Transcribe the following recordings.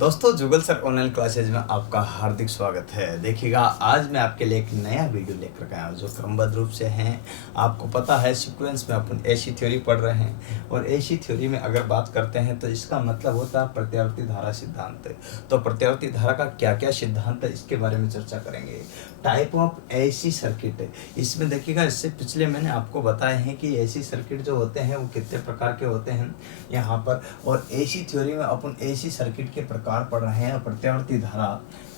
दोस्तों जुगल sir online classes में आपका हार्दिक स्वागत है। देखिएगा आज मैं आपके लिए एक नया वीडियो लेकर के आया हूँ जो क्रमबद्ध रूप से हैं। आपको पता है सीक्वेंस में अपन एसी थ्योरी पढ़ रहे हैं और एसी थ्योरी में अगर बात करते हैं तो इसका मतलब होता है प्रत्यावर्ती धारा सिद्धांत। तो प्रत्यावर्ती धारा का क्या क्या सिद्धांत है इसके बारे में चर्चा करेंगे। टाइप ऑफ एसी सर्किट, इसमें देखिएगा इससे पिछले मैंने आपको बताए हैं कि एसी सर्किट जो होते हैं वो कितने प्रकार के होते हैं यहाँ पर, और एसी थ्योरी में अपन एसी सर्किट के प्रकार पढ़ रहे हैं और प्रत्यावर्ती धारा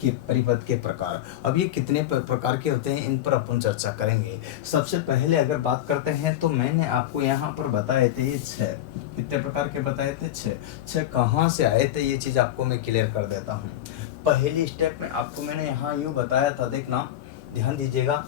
के परिपथ के प्रकार। अब ये कितने प्रकार के होते हैं इन पर अपन चर्चा करेंगे। सबसे पहले अगर बात करते हैं तो मैंने आपको यहाँ पर बताए थे ये 6 कितने प्रकार के बताए थे, 6 कहाँ से आए थे ये चीज़ आपको मैं क्लियर कर देता हूँ। पहली स्टेप में आपको मैंने यहाँ यूँ बताया था, देखना ध्यान दीजिएगा,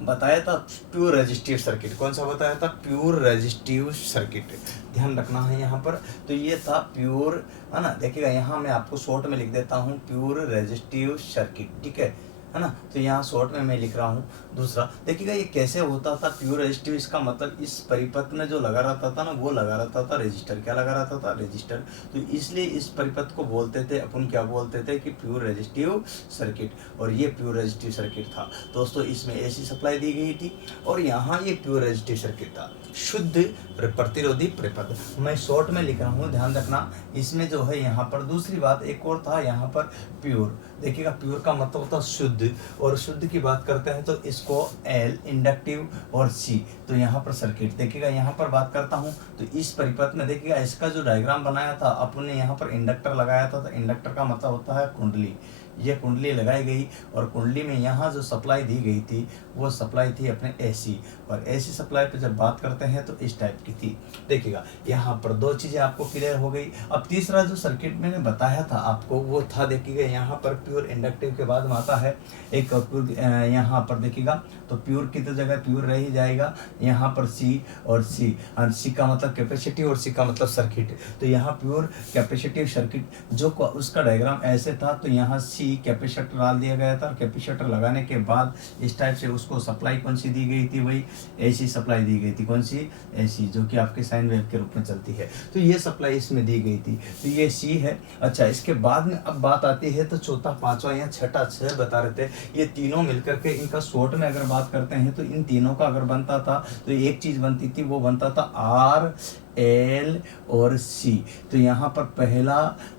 बताया था प्योर रेजिस्टिव सर्किट। कौन सा बताया था? प्योर रेजिस्टिव सर्किट, ध्यान रखना है यहाँ पर। तो ये था प्योर, है ना। देखिएगा यहाँ मैं आपको शॉर्ट में लिख देता हूँ प्योर रेजिस्टिव सर्किट, ठीक है ना। तो यहाँ शॉर्ट में मैं लिख रहा हूँ। दूसरा देखिएगा ये कैसे होता था प्योर रेजिस्टिव, इसका मतलब इस परिपथ में जो लगा रहता था ना वो लगा रहता था रेजिस्टर। क्या लगा रहता था? रेजिस्टर। तो इसलिए इस परिपथ को बोलते थे अपन, क्या बोलते थे कि प्योर रेजिस्टिव सर्किट, और ये प्योर रेजिस्टिव सर्किट था दोस्तों। इसमें एसी सप्लाई दी गई थी और यहाँ ये प्योर रेजिस्टिव सर्किट था, शुद्ध प्रतिरोधी परिपथ। मैं शॉर्ट में लिख रहा हूँ, ध्यान रखना। इसमें जो है यहाँ पर दूसरी बात एक और था यहाँ पर प्योर। देखिएगा प्योर का मतलब होता है शुद्ध, और शुद्ध की बात करते हैं तो इसको एल इंडक्टिव और सी। तो यहाँ पर सर्किट देखिएगा, यहाँ पर बात करता हूँ तो इस परिपथ में देखिएगा इसका जो डायग्राम बनाया था अपन ने, यहाँ पर इंडक्टर लगाया था। तो इंडक्टर का मतलब होता है कुंडली। ये कुंडली लगाई गई और कुंडली में यहाँ जो सप्लाई दी गई थी वो सप्लाई थी अपने एसी, और एसी सप्लाई पे जब बात करते हैं तो इस टाइप की थी। देखिएगा यहाँ पर 2 चीज़ें आपको क्लियर हो गई। अब तीसरा जो सर्किट मैंने बताया था आपको वो था, देखिएगा यहाँ पर प्योर इंडक्टिव के बाद में आता है एक प्योर। यहाँ पर देखिएगा तो प्योर की तो जगह प्योर रह ही जाएगा, यहाँ पर सी और सी, और सी का मतलब कैपेसिटी और सी का मतलब सर्किट। तो यहाँ प्योर कैपेसिटिव सर्किट जो उसका डायग्राम ऐसे था, तो यहाँ सी कैपेसिटर डाल दिया गया था। कैपेसिटर लगाने के बाद इस टाइप से उसको सप्लाई कौन सी दी गई थी? वही एसी सप्लाई दी गई थी। कौन सी? एसी, जो कि आपके साइन वेव के रूप में चलती है। तो ये सप्लाई इसमें दी गई थी, तो ये सी है। अच्छा, इसके बाद में अब बात आती है तो चौथा, पांचवा या छठा, 6 बता रहे थे। ये तीनों मिलकर के इनका शॉर्ट में अगर बात करते हैं तो इन तीनों का अगर बनता था तो एक चीज बनती थी, वो बनता था आर एल और सी। तो यहाँ पर पहला,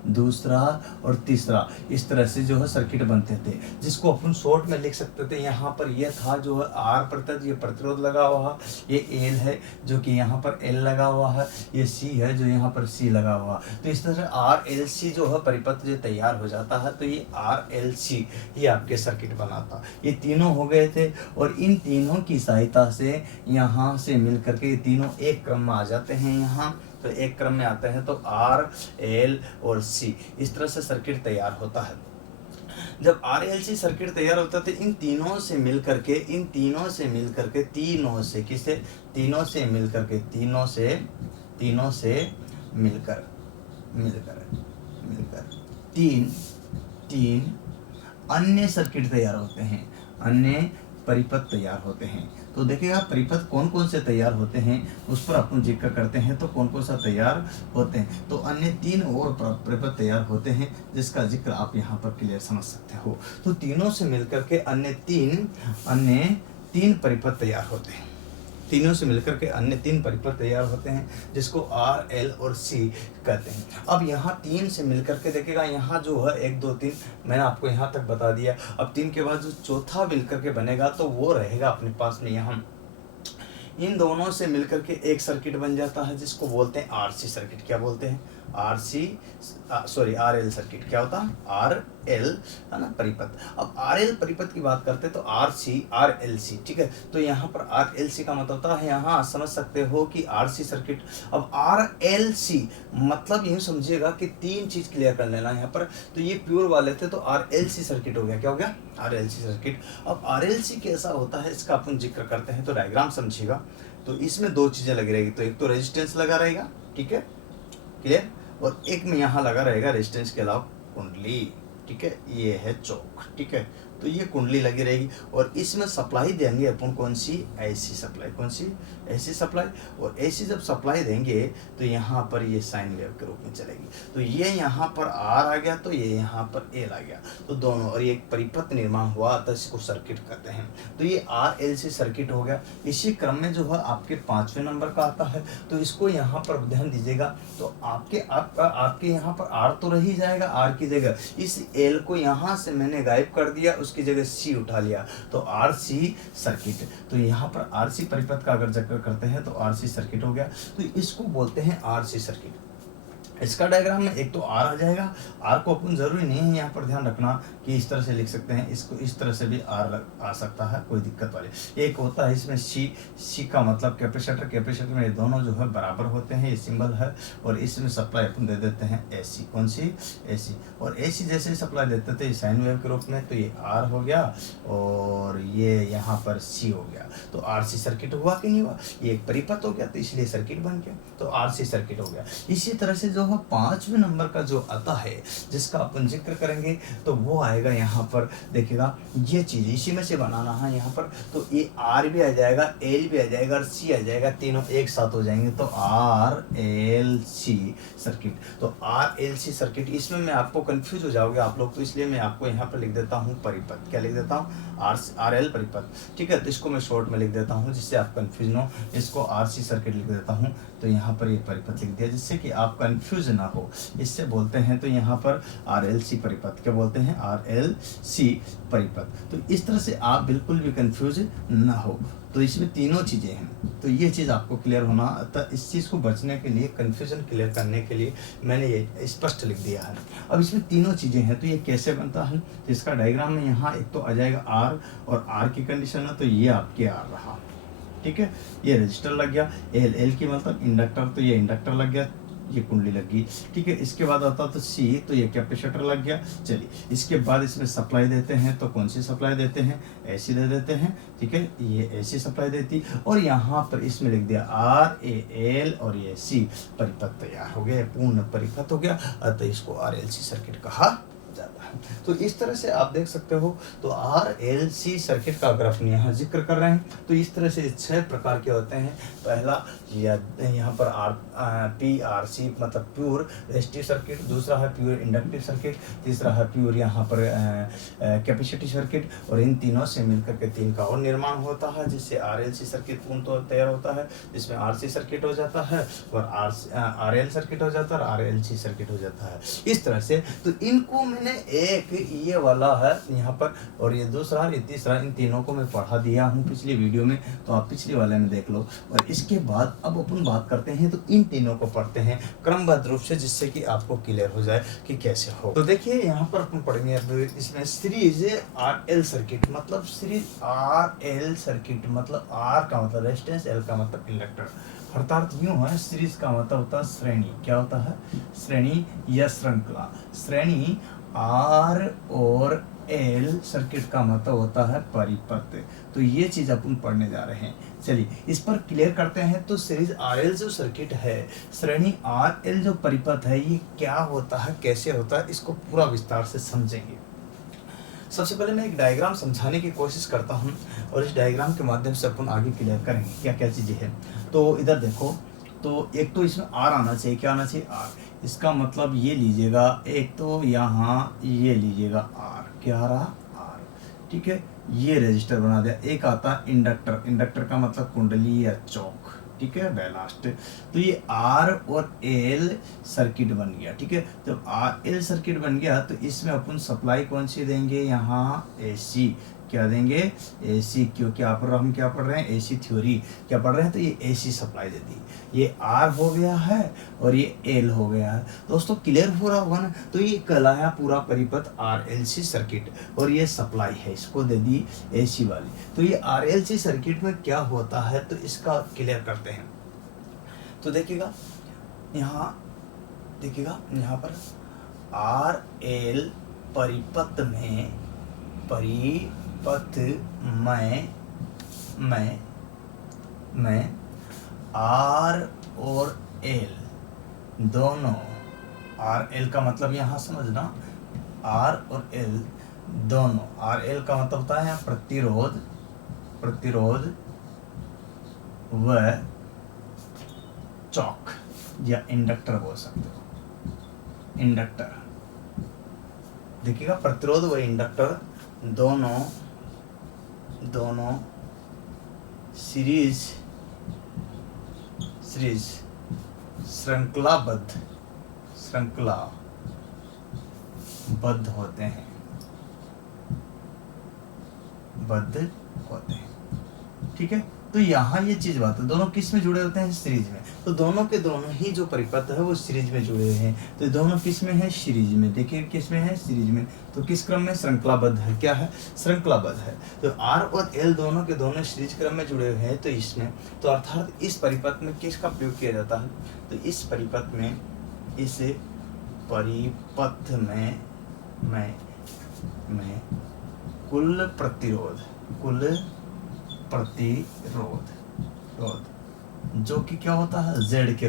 दूसरा और तीसरा इस तरह से जो है सर्किट बनते थे, जिसको अपन शॉर्ट में लिख सकते थे। यहाँ पर ये था जो है आर प्रतिरोध, ये प्रतिरोध लगा हुआ है, ये एल है जो कि यहाँ पर एल लगा हुआ है, ये सी है जो यहाँ पर सी लगा हुआ है। तो इस तरह से आर एल सी जो है परिपथ जो तैयार हो जाता है, तो ये आर एल सी ये आपके सर्किट बनाता। ये तीनों हो गए थे और इन तीनों की सहायता से यहाँ से मिल करके तीनों एक क्रम में आ जाते हैं। यहाँ तो एक क्रम में आते हैं तो आर एल और सी, इस तरह से सर्किट तैयार होता है। जब आर एल सी सर्किट तैयार होता है तो इन तीनों से मिल करके तीनों से मिलकर तीन अन्य सर्किट तैयार होते हैं, अन्य परिपथ तैयार होते हैं। तो देखिएगा परिपथ कौन कौन से तैयार होते हैं उस पर अपन जिक्र करते हैं। तो कौन कौन सा तैयार होते हैं, तो अन्य 3 और परिपथ तैयार होते हैं जिसका जिक्र आप यहाँ पर क्लियर समझ सकते हो। तो तीनों से मिलकर के अन्य तीन परिपथ तैयार होते हैं। तीनों से मिलकर के अन्य 3 परिपथ तैयार होते हैं जिसको आर एल और सी कहते हैं। अब यहाँ 3 से मिलकर के देखिएगा, यहाँ जो है 1 2 3 मैंने आपको यहाँ तक बता दिया। अब 3 के बाद जो चौथा मिलकर के बनेगा तो वो रहेगा अपने पास में यहाँ। इन दोनों से मिलकर के एक सर्किट बन जाता है जिसको बोलते हैं आरसी सर्किट। क्या बोलते हैं? R L circuit. क्या होता है? आर एल, है ना, परिपथ। अब आर एल परिपथ की बात करते हैं तो आर एल सी, ठीक है। तो यहाँ पर आर एल सी का मतलब होता है, यहाँ समझ सकते हो कि आर सी सर्किट। अब आर एल सी मतलब यूँ समझिएगा कि 3 चीज क्लियर कर लेना यहाँ पर। तो ये प्योर वाले थे तो आर एल सी सर्किट हो गया। क्या हो गया? R L C circuit. अब आर एल सी कैसा होता है इसका अपन जिक्र करते हैं, तो डायग्राम समझिएगा। तो इसमें 2 चीजें लगी रहेगी, तो एक तो रेजिस्टेंस लगा रहेगा, ठीक है, क्लियर, और एक में यहाँ लगा रहेगा रेजिस्टेंस के अलावा कुंडली, ठीक है, ये है चौक, ठीक है। तो ये कुंडली लगी रहेगी और इसमें सप्लाई देंगे अपन कौन सी, ऐसी सप्लाई, कौन सी, ऐसी सप्लाई। और ऐसी जब सप्लाई देंगे तो यहाँ पर ये साइन वेव के रूप में चलेगी। तो ये यहाँ पर आर आ गया तो ये यहाँ पर एल आ गया, तो दोनों, और ये एक परिपथ निर्माण हुआ तो इसको सर्किट कहते हैं। तो ये आर एल सी सर्किट हो गया। इसी क्रम में जो है आपके 5वें नंबर का आता है, तो इसको यहाँ पर ध्यान दीजिएगा। तो आपके यहाँ पर आर तो रही जाएगा, आर की जगह इस एल को यहाँ से मैंने गायब कर दिया, उसकी जगह सी उठा लिया, तो आर सी सर्किट। तो यहाँ पर आर सी परिपथ का अगर जिक्र करते हैं तो आर सी सर्किट हो गया। तो इसको बोलते हैं आर सी सर्किट। इसका डायग्राम में एक तो आर आ जाएगा, आर को अपन जरूरी नहीं है यहाँ पर ध्यान रखना कि इस तरह से लिख सकते हैं, इसको इस तरह से भी आर आ सकता है, कोई दिक्कत वाली। एक होता है इसमें सी का मतलब कैपेसिटर में ये दोनों जो है बराबर होते हैं, ये सिंबल है। और इसमें सप्लाई अपन दे देते हैं एसी, कौन सी, एसी। और एसी जैसे सप्लाई देते थे साइन वेव के रूप में, तो ये आर हो गया और ये यहाँ पर सी हो गया। तो आर सी सर्किट हुआ कि नहीं हुआ, ये एक परिपथ हो गया तो इसलिए सर्किट बन गया, तो आर सी सर्किट हो गया। इसी तरह से जो है 5वें नंबर का जो आता है जिसका अपन जिक्र करेंगे तो वो आएगा यहाँ पर, देखिएगा ये चीज इसी में से बनाना है यहाँ पर। तो ये आर भी आ जाएगा, एल भी आ जाएगा और सी आ जाएगा, तीनों एक साथ हो जाएंगे, तो आर एल सी सर्किट। तो आर एल सी सर्किट, इसमें मैं आपको कंफ्यूज हो जाओगे आप लोग, तो इसलिए मैं आपको यहाँ पर लिख देता हूँ परिपथ। क्या लिख देता हूँ, आर एल परिपथ, ठीक है। तो इसको मैं शॉर्ट में लिख देता हूँ जिससे आप कंफ्यूज ना हो, इसको आर सी सर्किट लिख देता हूँ। तो यहाँ पर ये परिपथ लिख दिया जिससे कि आप कंफ्यूज ना हो, इससे बोलते हैं। तो यहाँ पर आर एल सी परिपथ, क्या बोलते हैं, आर एल सी परिपथ। तो इस तरह से आप बिल्कुल भी कंफ्यूज ना हो। तो इसमें तीनों चीज़ें हैं, तो ये चीज़ आपको क्लियर होना। अतः इस चीज़ को बचने के लिए, कन्फ्यूजन क्लियर करने के लिए मैंने ये स्पष्ट लिख दिया है। अब इसमें तीनों चीज़ें हैं, तो ये कैसे बनता है, तो इसका डायग्राम में यहाँ एक तो आ जाएगा आर, और आर की कंडीशन है तो ये आपके आर रहा, ठीक है। ये रजिस्टर लग गया, एल की मतलब इंडक्टर, तो ये इंडक्टर लग गया, ये कुंडली लग गई, ठीक है। इसके बाद आता तो सी, तो ये कैपेसिटर लग गया। चलिए इसके बाद इसमें सप्लाई देते हैं, तो कौन सी सप्लाई देते हैं, एसी दे देते हैं, ठीक है। ये एसी सप्लाई देती, और यहाँ पर इसमें लिख दिया आर ए एल और ये सी, परिपथ तैयार हो गया, पूर्ण परिपथ हो गया। अतः इसको आर एल सी सर्किट कहा जाता है। तो इस तरह से आप देख सकते हो। तो आर एल सी सर्किट का अगर अपन यहाँ जिक्र कर रहे हैं तो इस तरह से 6 प्रकार के होते हैं। पहला यहाँ पर पी आर सी मतलब प्योर रेजिस्टिव सर्किट, दूसरा है प्योर इंडक्टिव सर्किट, तीसरा है प्योर यहाँ पर कैपेसिटिव सर्किट, और इन तीनों से मिलकर के 3 का और निर्माण होता है जिससे आर एल सी सर्किट पूर्ण तो तैयार होता है, जिसमें आर सी सर्किट हो जाता है और आर एल सर्किट हो जाता है और आर एल सी सर्किट हो जाता है। इस तरह से तो इनको मैंने एक ये वाला है यहाँ पर और ये दूसरा ये तीसरा, इन तीनों को मैं पढ़ा दिया हूँ पिछली वीडियो में, तो आप पिछले वाले में देख लो। और इसके बाद अब अपन बात करते हैं, तो इन तीनों को पढ़ते हैं क्रमबद्ध रूप से जिससे कि आपको क्लियर हो जाए कि कैसे हो। तो देखिए यहाँ पर अपन पढ़ेंगे अब इसमें सीरीज आर एल सर्किट, मतलब सीरीज आर एल सर्किट मतलब आर का मतलब रेजिस्टेंस, एल का मतलब इंडक्टर। अर्थात यूं है, सीरीज का मतलब होता है श्रेणी, क्या होता है, श्रेणी या श्रृंखला। श्रेणी आर और एल, सर्किट का मतलब होता है परिपथ। तो ये चीज अपन पढ़ने जा रहे हैं। चलिए इस पर क्लियर करते हैं। तो सीरीज आर एल जो सर्किट है, श्रेणी आर एल जो परिपथ है, ये क्या होता है, कैसे होता है, इसको पूरा विस्तार से समझेंगे। सबसे पहले मैं एक डायग्राम समझाने की कोशिश करता हूँ और इस डायग्राम के माध्यम से अपन आगे क्लियर करेंगे क्या क्या चीज़ें हैं। तो इधर देखो, तो एक तो इसमें आर आना चाहिए, क्या आना चाहिए, आर। इसका मतलब ये लीजिएगा, एक तो यहाँ ये लीजिएगा आर, क्या रहा, आर, ठीक है। ये रजिस्टर बना दिया। एक आता इंडक्टर, इंडक्टर का मतलब कुंडली या चौक, ठीक है, बैलास्ट। तो ये आर और एल सर्किट बन गया, ठीक है। तो आर एल सर्किट बन गया तो इसमें अपन सप्लाई कौन सी देंगे, यहाँ एसी, क्या देंगे, एसी, क्योंकि यहाँ पर हम क्या पढ़ रहे हैं, एसी थ्योरी क्या पढ़ रहे हैं, तो ये एसी सप्लाई दे दी। ये आर हो गया है और ये एल हो गया है। दोस्तों क्लियर हो रहा होगा ना। तो ये कहलाया पूरा परिपथ आर एल सी सर्किट, और ये सप्लाई है, इसको दे दी एसी वाली। तो ये आर एल सी सर्किट में क्या होता है, तो इसका क्लियर करते हैं। तो देखिएगा यहाँ, देखिएगा यहाँ पर आर एल परिपथ में, परिपथ में आर और एल दोनों, आर एल का मतलब यहाँ समझना, आर और एल दोनों, आर एल का मतलब होता है प्रतिरोध, प्रतिरोध व चौक या इंडक्टर बोल सकते हो, इंडक्टर। देखिएगा प्रतिरोध व इंडक्टर दोनों दोनों सीरीज सीरीज श्रृंखलाबद्ध होते हैं, बद्ध होते हैं। ठीक है, तो यहाँ ये चीज बात है, दोनों किस में जुड़े होते हैं? सीरीज में। तो दोनों के दोनों ही जो परिपथ है वो सीरीज में जुड़े हुए हैं। तो दोनों किस में है? सीरीज में। देखिए किस में है? सीरीज में। तो किस क्रम में? श्रृंखलाबद्ध है। क्या है? श्रृंखलाबद्ध है। तो आर और एल दोनों के दोनों सीरीज क्रम में जुड़े हुए हैं। तो इसमें तो अर्थात इस परिपथ में किसका प्रयोग किया जाता है? तो इस परिपथ में, इस परिपथ में कुल प्रतिरोध जो कि क्या होता है? जेड के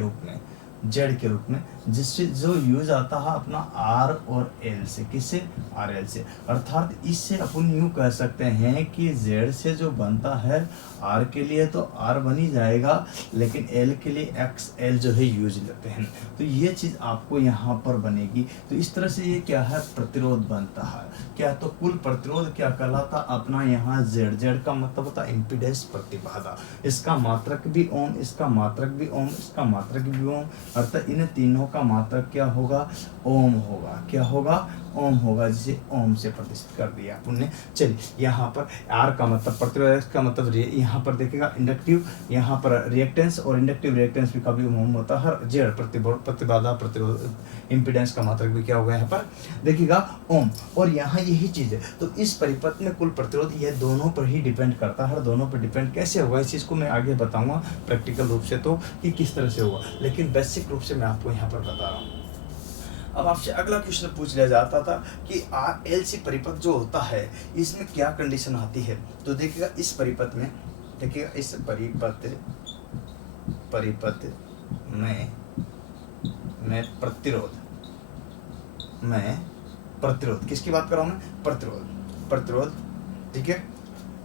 रूप में जिससे जो यूज आता है अपना आर और एल से। किससे? आर एल से। अर्थात इससे अपन यूं कह सकते हैं कि जेड से जो बनता है आर के लिए तो आर बन ही जाएगा, लेकिन एल के लिए एक्स एल जो है यूज लेते हैं। तो ये चीज आपको यहाँ पर बनेगी। तो इस तरह से ये क्या है? प्रतिरोध बनता है। क्या? तो कुल प्रतिरोध क्या कहलाता? अपना यहाँ जेड। जेड का मतलब होता है इम्पीडेंस, प्रतिबाधा। इसका मात्रक भी ओम, इसका मात्रक भी ओम, इसका मात्रक भी ओम। अर्थात इन तीनों का मात्रक क्या होगा? ओम होगा। क्या होगा? ओम होगा, जिसे ओम से प्रदर्शित कर दिया अपन ने। चलिए यहाँ पर आर का मतलब प्रतिरोध का मतलब यहाँ पर देखिएगा इंडक्टिव, यहाँ पर रिएक्टेंस और इंडक्टिव रिएक्टेंस भी कभी ओम होता है। जेड प्रतिबाधा, प्रतिरोध, इम्पीडेंस का मात्रक भी क्या होगा यहाँ पर? देखिएगा ओम। और यहाँ यही चीज है। तो इस परिपथ में कुल प्रतिरोध ये दोनों पर ही डिपेंड करता है। दोनों पर डिपेंड कैसे होगा इस चीज को मैं आगे बताऊंगा प्रैक्टिकल रूप से, तो कि किस तरह से होगा, लेकिन बेसिक रूप से मैं आपको यहाँ पर बता रहा हूँ। अब आपसे अगला क्वेश्चन पूछ लिया जाता था कि आर एल सी परिपथ जो होता है इसमें क्या कंडीशन आती है? तो देखिएगा इस परिपथ में, देखिएगा इस परिपथ में प्रतिरोध किसकी बात कर रहा हूं मैं? प्रतिरोध ठीक है,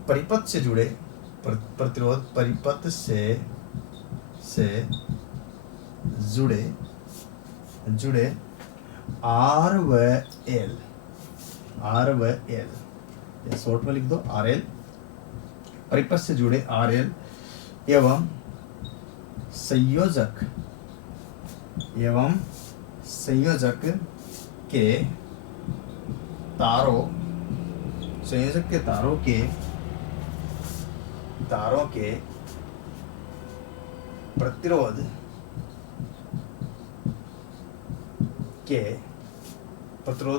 परिपथ से जुड़े प्रतिरोध, परिपथ से जुड़े आर व एल, या शॉर्ट में लिख दो आर एल, परिपथ से जुड़े आर एल एवं संयोजक के तारों के प्रतिरोध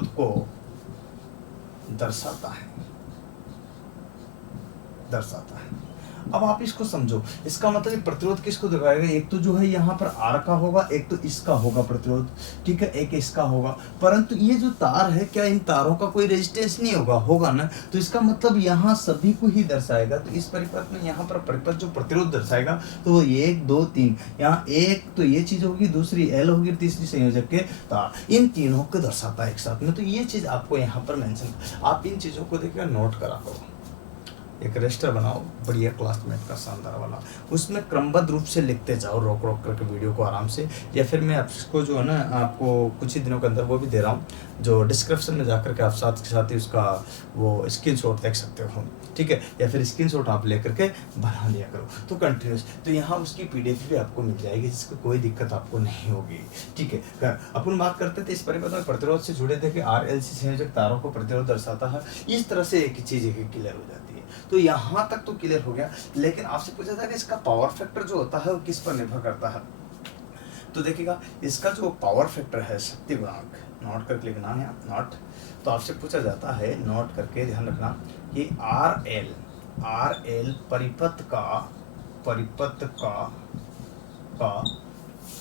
को दर्शाता है। अब आप इसको समझो, इसका मतलब प्रतिरोध किसको दिखाएगा? एक तो जो है यहाँ पर आर का होगा, एक तो इसका होगा प्रतिरोध, ठीक है, एक इसका होगा। परंतु ये जो तार है, क्या इन तारों का कोई रेजिस्टेंस नहीं होगा ना? तो इसका मतलब यहाँ सभी को ही दर्शाएगा। तो इस परिपथ में यहाँ पर परिपथ जो प्रतिरोध दर्शाएगा तो वो 1 2 3, यहाँ एक तो ये चीज होगी, दूसरी एल होगी, तीसरी संयोजक के तार, इन तीनों को दर्शाता है एक साथ में। तो ये चीज आपको यहाँ पर मेंशन, आप इन चीजों को देखिएगा, नोट करा करो। एक रजिस्टर बनाओ बढ़िया क्लासमेट का शानदार वाला, उसमें क्रमबद्ध रूप से लिखते जाओ, रोक करके वीडियो को आराम से। या फिर मैं आपको जो है ना, आपको कुछ ही दिनों के अंदर वो भी दे रहा हूँ, जो डिस्क्रिप्शन में जाकर के आप साथ के साथ ही उसका वो स्क्रीनशॉट देख सकते हो, ठीक है, या फिर स्क्रीनशॉट आप लेकर के बना लिया करो। तो कंटिन्यूस, तो यहाँ उसकी PDF भी आपको मिल जाएगी, जिसको कोई दिक्कत आपको नहीं होगी, ठीक है। अपन बात करते थे इस परिपथ में प्रतिरोध से जुड़े थे कि RLC संयोजक तारों को प्रतिरोध दर्शाता है। इस तरह से एक चीज क्लियर हो जाती है। तो यहाँ तक तो क्लियर हो गया, लेकिन आपसे पूछा था कि इसका पावर फैक्टर जो होता है वो किस पर निर्भर करता है? तो देखिएगा इसका जो पावर फैक्टर है, शक्ति गुणांक, नोट करके लिखना है नोट। तो आपसे पूछा जाता है, नोट करके ध्यान रखना कि RL परिपथ का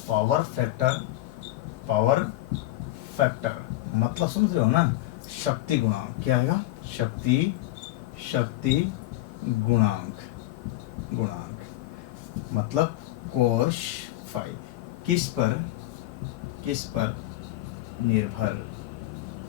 पावर फैक्टर मतलब समझ रहे हो ना? शक्ति गुणांक क्या आएगा? शक्ति गुणांक मतलब कोश फाई किस पर निर्भर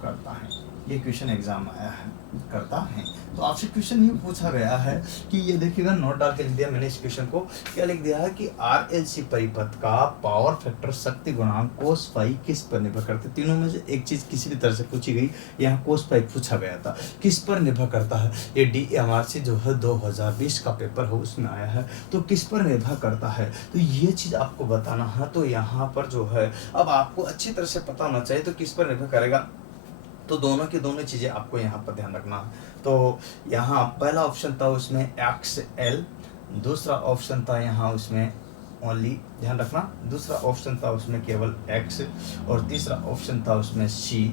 करता है? ये क्वेश्चन एग्जाम आया है करता है। तो आपसे क्वेश्चन ये पूछा गया है कि ये देखिएगा, नोट डाल के लिख दिया मैंने इस क्वेश्चन को। क्या लिख दिया है कि RLC परिपथ का पावर फैक्टर शक्ति गुणांक कोस फाई किस पर निर्भर करते। तीनों में से एक चीज किसी भी तरह से पूछी गई, यहाँ कोस फाई पूछा गया था, किस पर निर्भर करता है। ये DMRC जो है 2020 का पेपर है उसमें आया है, तो किस पर निर्भर करता है, तो ये चीज आपको बताना है। तो यहाँ पर जो है अब आपको अच्छी तरह से पता होना चाहिए, तो किस पर निर्भर करेगा, तो दोनों की दोनों चीज़ें आपको यहाँ पर ध्यान रखना है। तो यहाँ पहला ऑप्शन था उसमें XL, दूसरा ऑप्शन था यहाँ उसमें ओनली, ध्यान रखना, दूसरा ऑप्शन था उसमें केवल X, और तीसरा ऑप्शन था उसमें C,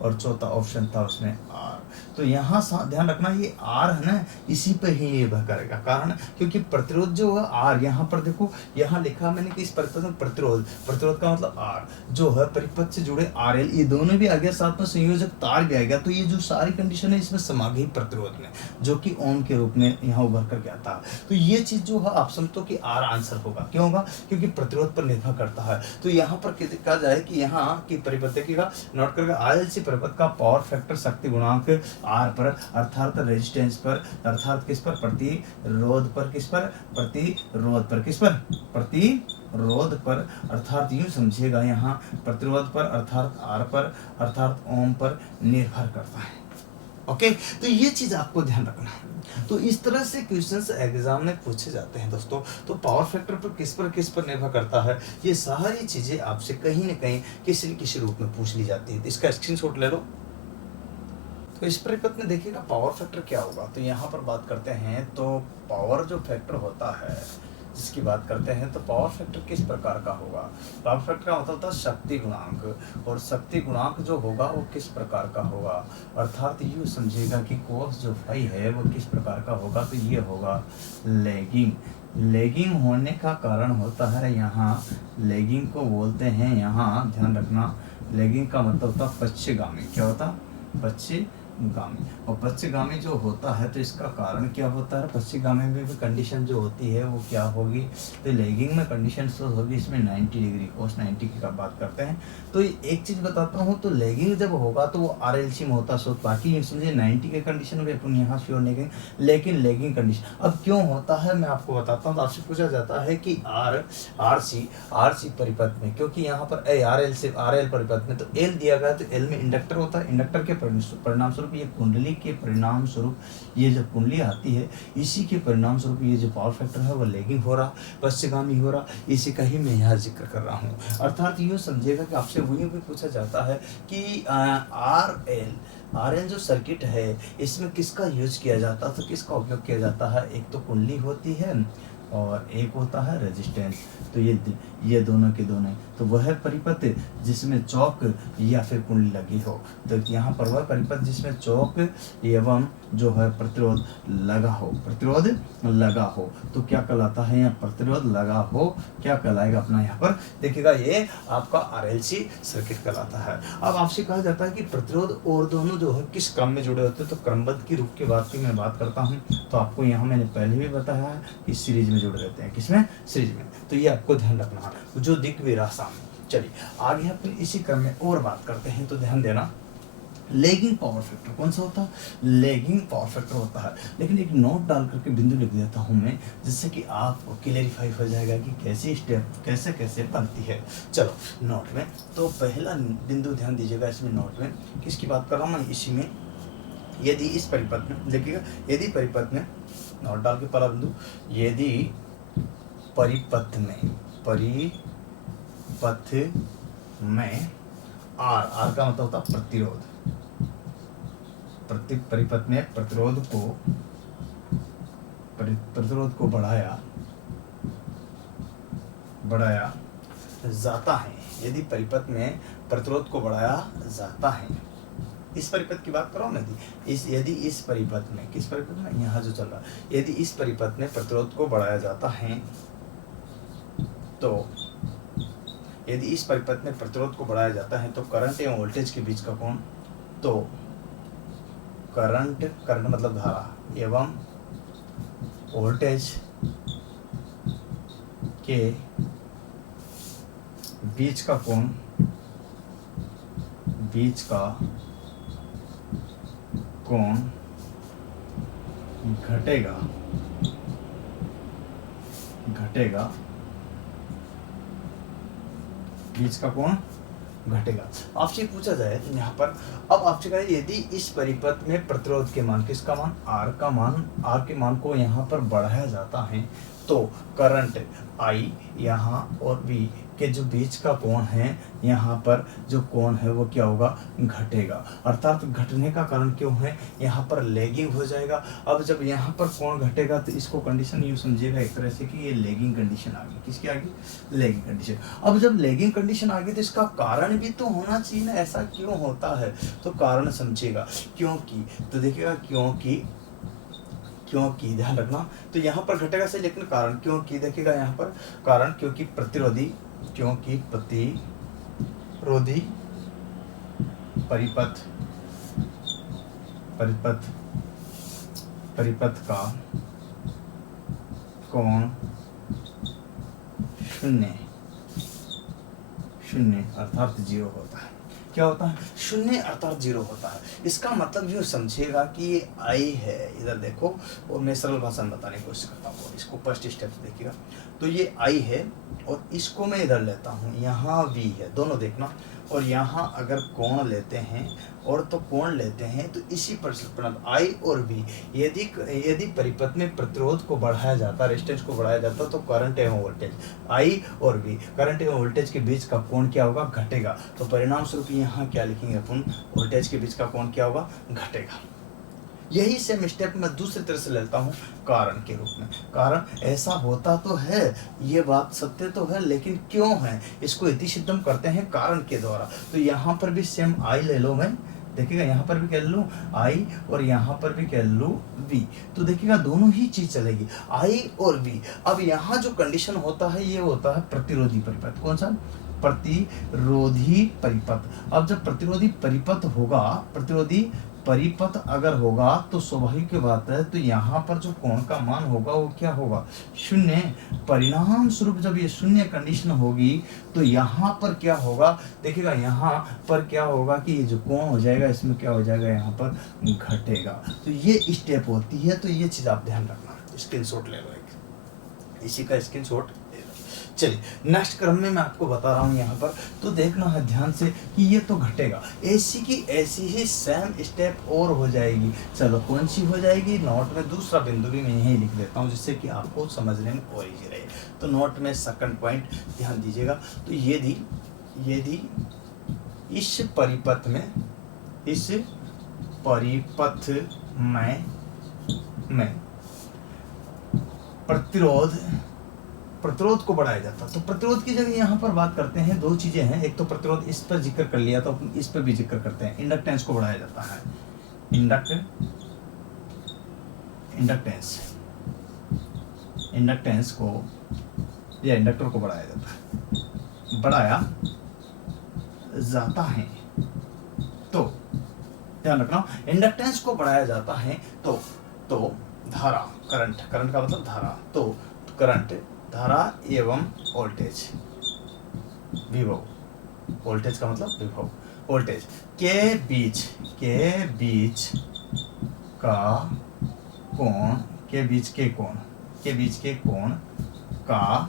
और चौथा ऑप्शन था उसमें R। तो यहाँ ध्यान रखना, ये R है ना, इसी पे ही निर्भर करेगा। कारण क्योंकि प्रतिरोध जो है R, यहाँ पर देखो, यहाँ लिखा मैंने कि इस परिपथ में प्रतिरोध का मतलब R जो है, परिपथ से जुड़े RL, ये दोनों भी आ गया, साथ में संयोजक तार भी आएगा। तो ये जो सारी कंडीशन है इसमें समा गई प्रतिरोध में, जो कि ओम के रूप में यहाँ उभर कर गया था। तो ये चीज जो है आप समझो कि R आंसर होगा। क्यों होगा, क्योंकि प्रतिरोध पर निर्भर करता है। तो यहाँ पर कहा जाए कि यहाँ की परिपथ देखिएगा, नोट करके, RLC परिपथ का पावर फैक्टर शक्ति गुणांक R पर, अर्थात रेजिस्टेंस पर, अर्थात किस पर, प्रतिरोध पर, किस पर, प्रतिरोध पर, किस पर, प्रतिरोध पर, अर्थात यूं समझिएगा यहाँ प्रतिरोध पर, अर्थात R पर, अर्थात ओम पर निर्भर करता है। ओके, तो ये चीज आपको ध्यान रखना है। तो इस तरह से क्वेश्चंस एग्जाम में पूछे जाते हैं दोस्तों। तो पावर फैक्टर पर किस पर निर्भर करता है, ये सारी चीजें आपसे कहीं ना कहीं किसी न किसी रूप में पूछ ली जाती है। तो इसका स्क्रीनशॉट ले लो। तो इस परिपथ में देखिएगा पावर फैक्टर क्या होगा। तो यहाँ पर बात करते हैं, तो पावर जो फैक्टर होता है जिसकी बात करते हैं, तो पावर फैक्टर किस प्रकार का होगा। पावर फैक्टर का मतलब होता है शक्ति गुणांक, और शक्ति गुणांक जो होगा वो किस प्रकार का होगा, अर्थात यूँ समझिएगा कि कोस जो फाई है वो किस प्रकार का होगा। तो ये होगा लैगिंग होने का कारण होता है, यहाँ लैगिंग को बोलते हैं, यहाँ ध्यान रखना, लैगिंग का मतलब होता है पश्चिमगामी। क्या होता, पश्चिमगामी। और पश्चिमगामी जो होता है तो इसका कारण क्या होता है, पश्चिमगामी में भी कंडीशन जो होती है वो क्या होगी, तो लैगिंग में कंडीशन तो होगी इसमें 90 डिग्री, कोस 90 की बात करते हैं। तो एक चीज बताता हूँ, तो लैगिंग जब होगा तो वो RLC में होता है, बाकी समझिए 90 के कंडीशन में अपन यहाँ श्योर नहीं करेंगे, लेकिन लैगिंग कंडीशन अब क्यों होता है मैं आपको बताता हूँ। तो आपसे पूछा जाता है कि RC परिपथ में, क्योंकि यहाँ पर RL परिपथ में तो L दिया गया, तो L में इंडक्टर होता है, इंडक्टर के परिणाम स्वरूप ये कुंडली के परिणाम स्वरूप ये जो कुंडली आती है, इसी के परिणाम स्वरूप ये जो पावर फैक्टर है वो लैगिंग हो रहा, पश्चिमगामी हो रहा, इसी का ही मैं यहाँ जिक्र कर रहा हूँ। अर्थात ये समझिएगा कि आपसे वही भी पूछा जाता है कि RL जो सर्किट है इसमें किसका यूज किया जाता है, तो किसका उपयोग किया जाता है। एक तो कुंडली होती है और एक होता है रेजिस्टेंस। तो ये दोनों के दोनों, तो वह परिपथ जिसमें चौक या फिर कुंडली लगी हो। तो यहाँ पर वह परिपथ जिसमें चौक एवं जो है प्रतिरोध लगा हो, तो क्या कहलाता है, यहाँ प्रतिरोध लगा हो क्या कहलाएगा अपना, यहाँ पर देखिएगा ये आपका RLC सर्किट कहलाता है। अब आपसे कहा जाता है कि प्रतिरोध और दोनों जो है किस क्रम में जुड़े होते हैं, तो क्रमबद्ध की रूप की बात की मैं बात करता हूँ। तो आपको यहाँ मैंने पहले भी बताया है कि सीरीज में जुड़े रहते हैं, किसमें, सीरीज में। तो ये आपको ध्यान रखना है, जो दिक विरासत में। चलिए आगे अपन इसी क्रम में और बात करते हैं। तो ध्यान देना, लैगिंग पावर फैक्टर कौन सा होता है, लैगिंग पावर फैक्टर होता है। लेकिन एक नोट डाल करके बिंदु लिख देता हूं मैं, जिससे कि आपको क्लियरिफाई हो जाएगा कि कैसी स्टेप कैसे बनती है। चलो नोट में, तो पहला बिंदु ध्यान दीजिएगा इसमें, नोट में किसकी बात कर रहा हूँ मैं, इसी में, यदि इस परिपथ में देखिएगा, यदि परिपथ में, नोट डाल के पहला बिंदु, यदि परिपथ में R का मतलब होता है प्रतिरोध, परिपथ में प्रतिरोध को बढ़ाया जाता है। यदि परिपथ में प्रतिरोध को बढ़ाया जाता है, इस परिपथ की बात करो ना, यदि इस परिपथ में, किस परिपथ में, यहाँ जो चल रहा है, यदि इस परिपथ में प्रतिरोध को बढ़ाया जाता है, तो यदि इस परिपथ में प्रतिरोध को बढ़ाया जाता है तो करंट एवं वोल्टेज के बीच का कोण, तो करंट मतलब धारा एवं वोल्टेज के बीच का कोण घटेगा बीच का कोण घटेगा। आपसे पूछा जाए यहाँ पर, अब आपसे कहे यदि इस परिपथ में प्रतिरोध के मान, किसका मान, आर के मान को यहाँ पर बढ़ाया जाता है तो करंट आई यहाँ और बी के जो बीच का कोण है यहाँ पर जो कोण है वो क्या होगा, घटेगा। अर्थात घटने का कारण क्यों है, यहाँ पर लैगिंग हो जाएगा। अब जब यहाँ पर कोण घटेगा तो इसको कंडीशन यूँ समझिएगा एक तरह से कि ये लैगिंग कंडीशन आ गई। किसकी आ गई, लैगिंग कंडीशन। अब जब लैगिंग कंडीशन आ गई तो इसका कारण भी तो होना चाहिए ना, ऐसा क्यों होता है, तो कारण समझिएगा। क्योंकि तो देखिएगा क्योंकि ध्यान रखना, तो यहाँ पर घटेगा से, लेकिन कारण क्योंकि देखिएगा यहाँ पर कारण क्योंकि प्रतिरोधी परिपथ का कोण शून्य अर्थात 0 होता है। क्या होता है, शून्य अर्थात 0 होता है। इसका मतलब यूँ समझिएगा कि ये आई है, इधर देखो, और मैं सरल भाषा में बताने की कोशिश करता हूँ। इसको फर्स्ट स्टेप देखिएगा, तो ये आई है और इसको मैं इधर लेता हूँ, यहाँ वी है, दोनों देखना, और यहाँ अगर कोण लेते हैं और तो कोण लेते हैं तो इसी पर आई और वी, यदि परिपथ में प्रतिरोध को बढ़ाया जाता, रेजिस्टेंस को बढ़ाया जाता, तो करंट एवं वोल्टेज, आई और वी, करंट एवं वोल्टेज के बीच का कोण क्या होगा, घटेगा। तो परिणाम स्वरूप यहाँ क्या लिखेंगे अपन, वोल्टेज के बीच का कोण क्या होगा, घटेगा। यही सेम स्टेप मैं दूसरी तरह से लेता हूँ कारण के रूप में। कारण ऐसा होता तो है, ये बात सत्य तो है, लेकिन क्यों है, इसको इति सिद्धम करते हैं कारण के द्वारा। तो यहाँ पर भी सेम आई ले लो, मैं देखिएगा यहाँ पर भी कह लूँ आई और यहाँ पर भी कह लूँ वी, तो देखिएगा दोनों ही चीज चलेगी, आई और वी। अब यहाँ जो कंडीशन होता है ये होता है प्रतिरोधी परिपथ। कौन सा, प्रतिरोधी परिपथ। अब जब प्रतिरोधी परिपथ अगर होगा तो स्वाभाविक बात है, तो यहाँ पर जो कोण का मान होगा वो क्या होगा, शून्य। परिणाम स्वरूप जब ये शून्य कंडीशन होगी तो यहाँ पर क्या होगा, देखिएगा यहाँ पर क्या होगा कि ये जो कोण हो जाएगा इसमें क्या हो जाएगा, यहाँ पर घटेगा। तो ये स्टेप होती है, तो ये चीज आप ध्यान रखना, स्क्रीनशॉट ले लो, एक इसी का स्क्रीनशॉट। चलिए नेक्स्ट क्रम में मैं आपको बता रहा हूँ यहाँ पर, तो देखना है ध्यान से कि ये तो घटेगा, ऐसी की ऐसी ही सेम स्टेप और हो जाएगी। चलो कौन सी हो जाएगी, नोट में दूसरा बिंदु भी मैं यही लिख देता हूँ जिससे कि आपको समझने में और इजी रहे। तो नोट में सेकंड पॉइंट ध्यान दीजिएगा, तो यदि इस परिपथ में प्रतिरोध को बढ़ाया जाता, तो प्रतिरोध की जगह यहाँ पर बात करते हैं, दो चीजें हैं। एक तो प्रतिरोध इस पर जिक्र कर लिया, तो इस पर भी जिक्र करते हैं, इंडक्टेंस को बढ़ाया जाता है, इंडक्टेंस को या इंडक्टर को बढ़ाया जाता है। तो ध्यान रखना, इंडक्टेंस को बढ़ाया जाता है तो धारा, करंट का मतलब धारा, तो करंट, धारा एवं वोल्टेज, विभव, वोल्टेज का मतलब विभव, वोल्टेज के बीच का कोण, के बीच के कोण का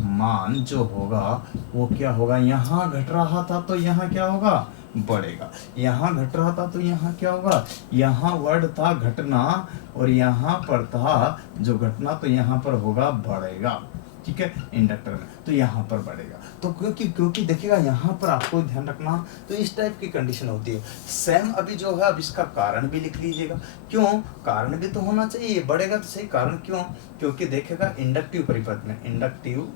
मान जो होगा वो क्या होगा, यहाँ घट रहा था तो यहाँ क्या होगा, बढ़ेगा। यहाँ घट रहा था तो यहाँ क्या होगा, यहाँ वर्ड था घटना और यहाँ पर था जो घटना, तो यहाँ पर होगा बढ़ेगा। ठीक है, इंडक्टर में तो यहाँ पर बढ़ेगा। तो क्योंकि देखिएगा यहाँ पर आपको ध्यान रखना, तो इस टाइप की कंडीशन होती है। सेम अभी जो है, अब इसका कारण भी लिख लीजिएगा। क्यों, कारण भी तो होना चाहिए, बढ़ेगा तो सही, कारण क्यों, क्योंकि देखिएगा इंडक्टिव परिपथ में, इंडक्टिव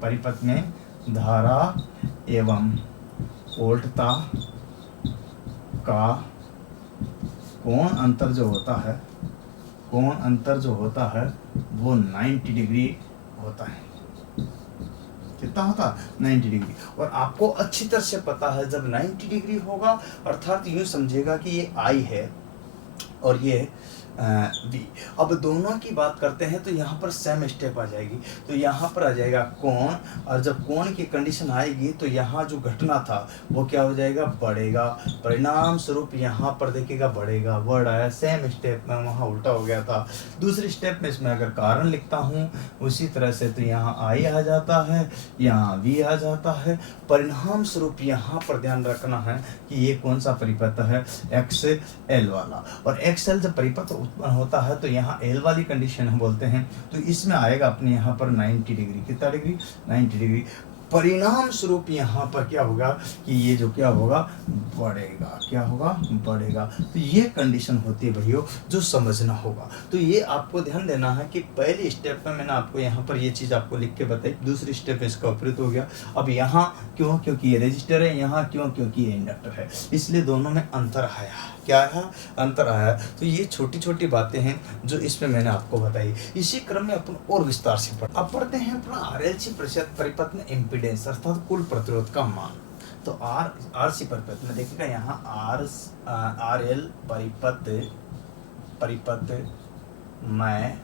परिपथ में धारा एवं वोल्टता का कोण अंतर जो होता है वो 90 डिग्री होता है। कितना होता है, 90 डिग्री। और आपको अच्छी तरह से पता है जब 90 डिग्री होगा, अर्थात यूँ समझेगा कि ये आई है और ये बी। अब दोनों की बात करते हैं तो यहाँ पर सेम स्टेप आ जाएगी। तो यहाँ पर आ जाएगा कोण, और जब कोण की कंडीशन आएगी तो यहाँ जो घटना था वो क्या हो जाएगा, बढ़ेगा। परिणाम स्वरूप यहाँ पर देखिएगा बढ़ेगा, वर्ड आया। सेम स्टेप में वहाँ उल्टा हो गया था। दूसरे स्टेप में इसमें अगर कारण लिखता हूँ उसी तरह से तो यहाँ आई आ जाता है, यहाँ वी आ जाता है। परिणाम स्वरूप यहाँ पर ध्यान रखना है कि ये कौन सा परिपथ है, एक्स एल वाला। और एक्स एल जब परिपथ उत्पन्न होता है तो यहाँ एल वाली कंडीशन हम बोलते हैं, तो इसमें आएगा अपने यहाँ पर 90 डिग्री। कितना डिग्री, 90 डिग्री। परिणाम स्वरूप यहाँ पर क्या होगा कि ये जो क्या होगा, बढ़ेगा। क्या होगा, बढ़ेगा। तो ये कंडीशन होती है भाइयों जो समझना होगा। तो ये आपको ध्यान देना है कि पहले स्टेप में मैंने आपको यहाँ पर ये चीज़ आपको लिख के बताई, दूसरी स्टेप इसका विपरीत हो गया। अब यहाँ क्यों, क्योंकि ये रजिस्टर है, यहाँ क्यों, क्योंकि ये इंडक्टर है, इसलिए दोनों में अंतर आया। क्या है, अंतर आया। तो ये छोटी छोटी बातें हैं जो इसमें मैंने आपको बताई। इसी क्रम में अपन और विस्तार से अब पढ़ते हैं अपना RLC परिपथ में इम्पीडेंस अर्थात कुल प्रतिरोध का मान। तो RC परिपथ में देखिएगा यहाँ RL परिपथ में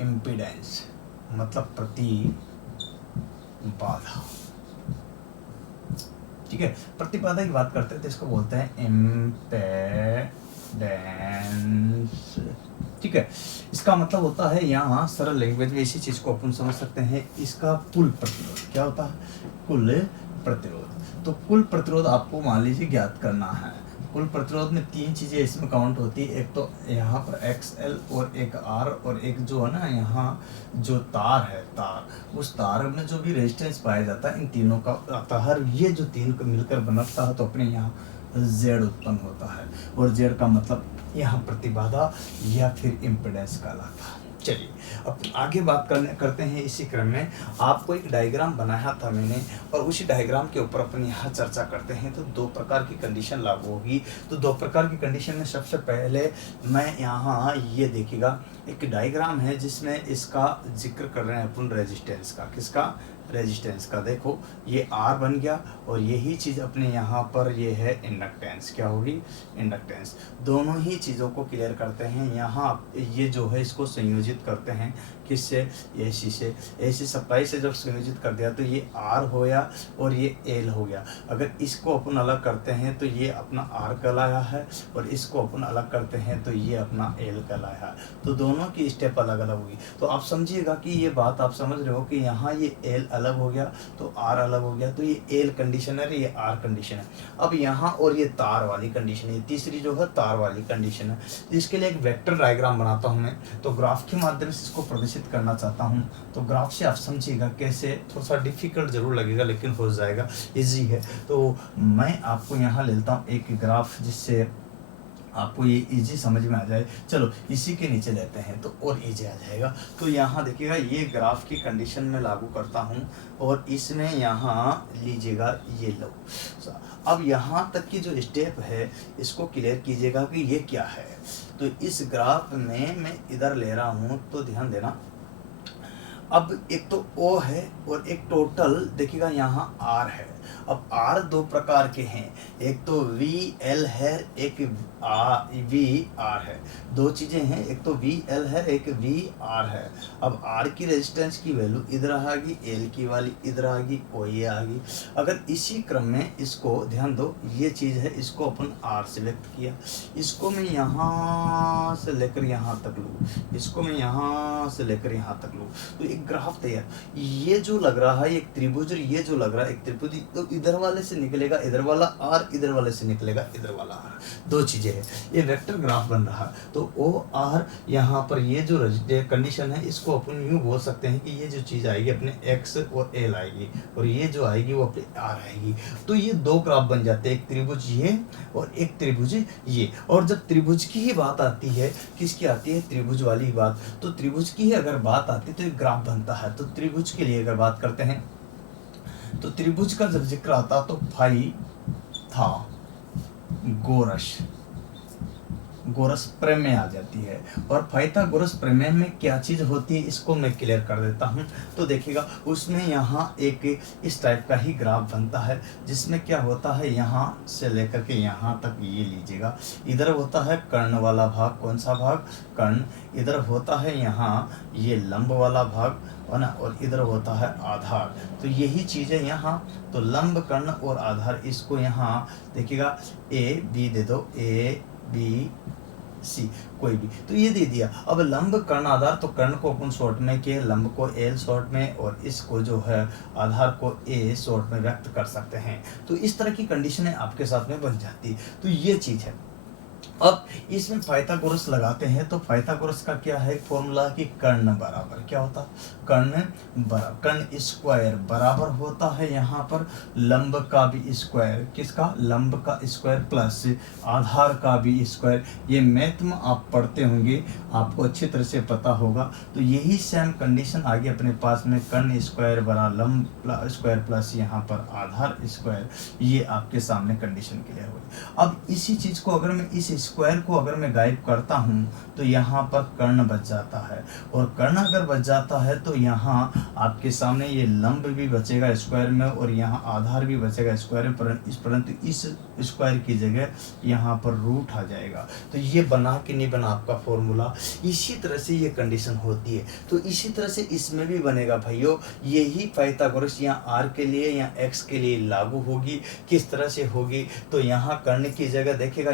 इम्पीडेंस मतलब प्रतिबाधा। ठीक है, प्रतिबाधा की बात करते हैं तो इसको बोलते हैं इम्पेडेंस। ठीक है, इसका मतलब होता है यहाँ सरल लैंग्वेज में इसी चीज को अपन समझ सकते हैं, इसका कुल प्रतिरोध। क्या होता है, कुल प्रतिरोध। तो कुल प्रतिरोध आपको मान लीजिए ज्ञात करना है। कुल प्रतिरोध में तीन चीजें इसमें काउंट होती है, एक तो यहाँ पर XL और एक R और एक जो है ना यहाँ जो तार है, तार, उस तार में जो भी रेजिस्टेंस पाया जाता है इन तीनों का आता है। ये जो तीन को मिलकर बनता है तो अपने यहाँ Z उत्पन्न होता है, और Z का मतलब यहाँ प्रतिबाधा या फिर इम्पीडेंस कहलाता है। चलिए अब आगे बात करते हैं। इसी क्रम में आपको एक डायग्राम बनाया था मैंने, और उसी डायग्राम के ऊपर अपन यहाँ चर्चा करते हैं। तो दो प्रकार की कंडीशन लागू होगी। तो दो प्रकार की कंडीशन में सबसे पहले मैं यहाँ ये देखिएगा एक डायग्राम है जिसमें इसका जिक्र कर रहे हैं अपन रेजिस्टेंस का। किसका, रेजिस्टेंस का। देखो ये R बन गया, और यही चीज़ अपने यहाँ पर ये है इंडक्टेंस। क्या होगी, इंडक्टेंस। दोनों ही चीज़ों को क्लियर करते हैं। यहाँ ये जो है इसको संयोजित करते हैं किससे, AC से। AC सप्लाई से जब संयोजित कर दिया तो ये R हो गया और ये L हो गया। अगर इसको अपन अलग करते हैं तो ये अपना R कहलाया है, और इसको अपन अलग करते हैं तो ये अपना L कहलाया है। तो दोनों की स्टेप अलग अलग होगी। तो आप समझिएगा कि ये बात आप समझ रहे हो कि यहाँ ये L अलग हो गया तो R अलग हो गया, तो ये L कंडीशन है, ये R कंडीशन है। अब यहाँ और ये तार वाली कंडीशन है, तीसरी जो है तार वाली कंडीशन है। तो इसके लिए एक वेक्टर डायग्राम बनाता हूँ मैं, तो ग्राफ के माध्यम से इसको प्रदर्शित करना चाहता हूँ। तो ग्राफ से आप समझिएगा कैसे, थोड़ा सा डिफिकल्ट जरूर लगेगा लेकिन हो जाएगा, इजी है। तो मैं आपको यहाँ लेता हूँ एक ग्राफ जिससे आपको ये इजी समझ में आ जाए। चलो इसी के नीचे लेते हैं तो और इजी आ जाएगा। तो यहाँ देखिएगा ये ग्राफ की कंडीशन में लागू करता हूँ, और इसमें यहाँ लीजिएगा ये लो। अब यहाँ तक की जो स्टेप है इसको क्लियर कीजिएगा कि ये क्या है। तो इस ग्राफ में मैं इधर ले रहा हूँ तो ध्यान देना। अब एक तो O है और एक टोटल देखिएगा यहाँ R है। अब R दो प्रकार के हैं, एक तो VL है, एक VR है। दो चीज़ें हैं, एक तो VL है, एक VR है। अब R की रेजिस्टेंस की वैल्यू इधर आ गई, L की वाली इधर आ गई, और ये आ गई। अगर इसी क्रम में इसको ध्यान दो, ये चीज़ है, इसको अपन R से व्यक्त किया, इसको मैं यहाँ से लेकर यहाँ तक लूँ, इसको मैं यहाँ से लेकर यहाँ तक लूँ, तो एक ग्राफ तैयार। ये जो लग रहा है एक त्रिभुज, और ये जो लग रहा है एक त्रिभुज, तो इधर वाले से निकलेगा इधर वाला R, इधर वाले से निकलेगा इधर वाला R। दो चीजें हैं, ये वेक्टर ग्राफ बन रहा है। तो OR यहाँ पर ये जो कंडीशन है इसको अपन यूँ बोल सकते हैं कि ये जो चीज़ आएगी अपने X और L आएगी, और ये जो आएगी वो अपने R आएगी। तो ये दो ग्राफ बन जाते हैं, एक त्रिभुज ये और एक त्रिभुज ये। और जब त्रिभुज की ही बात आती है, किसकी आती है, त्रिभुज वाली बात, तो त्रिभुज की ही अगर बात आती है तो एक ग्राफ बनता है। तो त्रिभुज के लिए अगर बात करते हैं तो त्रिभुज का जब जिक्र आता तो फाई था गोरश पाइथागोरस प्रमेय आ जाती है। और पाइथागोरस प्रमेय में क्या चीज़ होती है इसको मैं क्लियर कर देता हूँ। तो देखिएगा उसमें यहाँ एक इस टाइप का ही ग्राफ बनता है, जिसमें क्या होता है यहाँ से लेकर के यहाँ तक ये लीजिएगा, इधर होता है कर्ण वाला भाग, कौन सा भाग, कर्ण, इधर होता है यहाँ ये लंब वाला भाग है ना, और इधर होता है आधार। तो यही चीज़ें यहाँ, तो लंब, कर्ण और आधार, इसको यहाँ देखिएगा ए बी दे दो, ए बी सी कोई भी, तो ये दे दिया। अब लंब, कर्ण, आधार, तो कर्ण को अपन शॉर्ट में किए, लंब को एल शॉर्ट में, और इसको जो है आधार को ए शॉर्ट में व्यक्त कर सकते हैं। तो इस तरह की कंडीशनें आपके साथ में बन जाती है। तो ये चीज़ है। अब इसमें पाइथागोरस लगाते हैं, तो पाइथागोरस का क्या है फॉर्मूला कि कर्ण बराबर क्या होता है, कर्ण बराबर, कर्ण स्क्वायर बराबर होता है यहाँ पर लंब का भी स्क्वायर, किसका, लंब का स्क्वायर प्लस आधार का भी स्क्वायर। ये मैथ में आप पढ़ते होंगे, आपको अच्छी तरह से पता होगा। तो यही सेम कंडीशन आगे अपने पास में, कर्ण स्क्वायर बराबर लंब स्क्वायर प्लस यहाँ पर आधार स्क्वायर, ये आपके सामने कंडीशन क्लियर हुई। अब इसी चीज़ को अगर मैं इस स्क्वायर को अगर मैं गायब करता हूँ तो यहाँ पर कर्ण बच जाता है, और कर्ण अगर बच जाता है तो यहाँ आपके सामने ये लंब भी बचेगा स्क्वायर में, और यहाँ आधार भी बचेगा स्क्वायर में, परंतु इस स्क्वायर की जगह यहाँ पर रूट आ जाएगा। तो ये बना कि नहीं बना आपका फॉर्मूला, इसी तरह से ये कंडीशन होती है। तो इसी तरह से इसमें भी बनेगा भाइयों, यही पाइथागोरस यहाँ आर के लिए या एक्स के लिए लागू होगी। किस तरह से होगी, तो यहाँ कर्ण की जगह देखिएगा,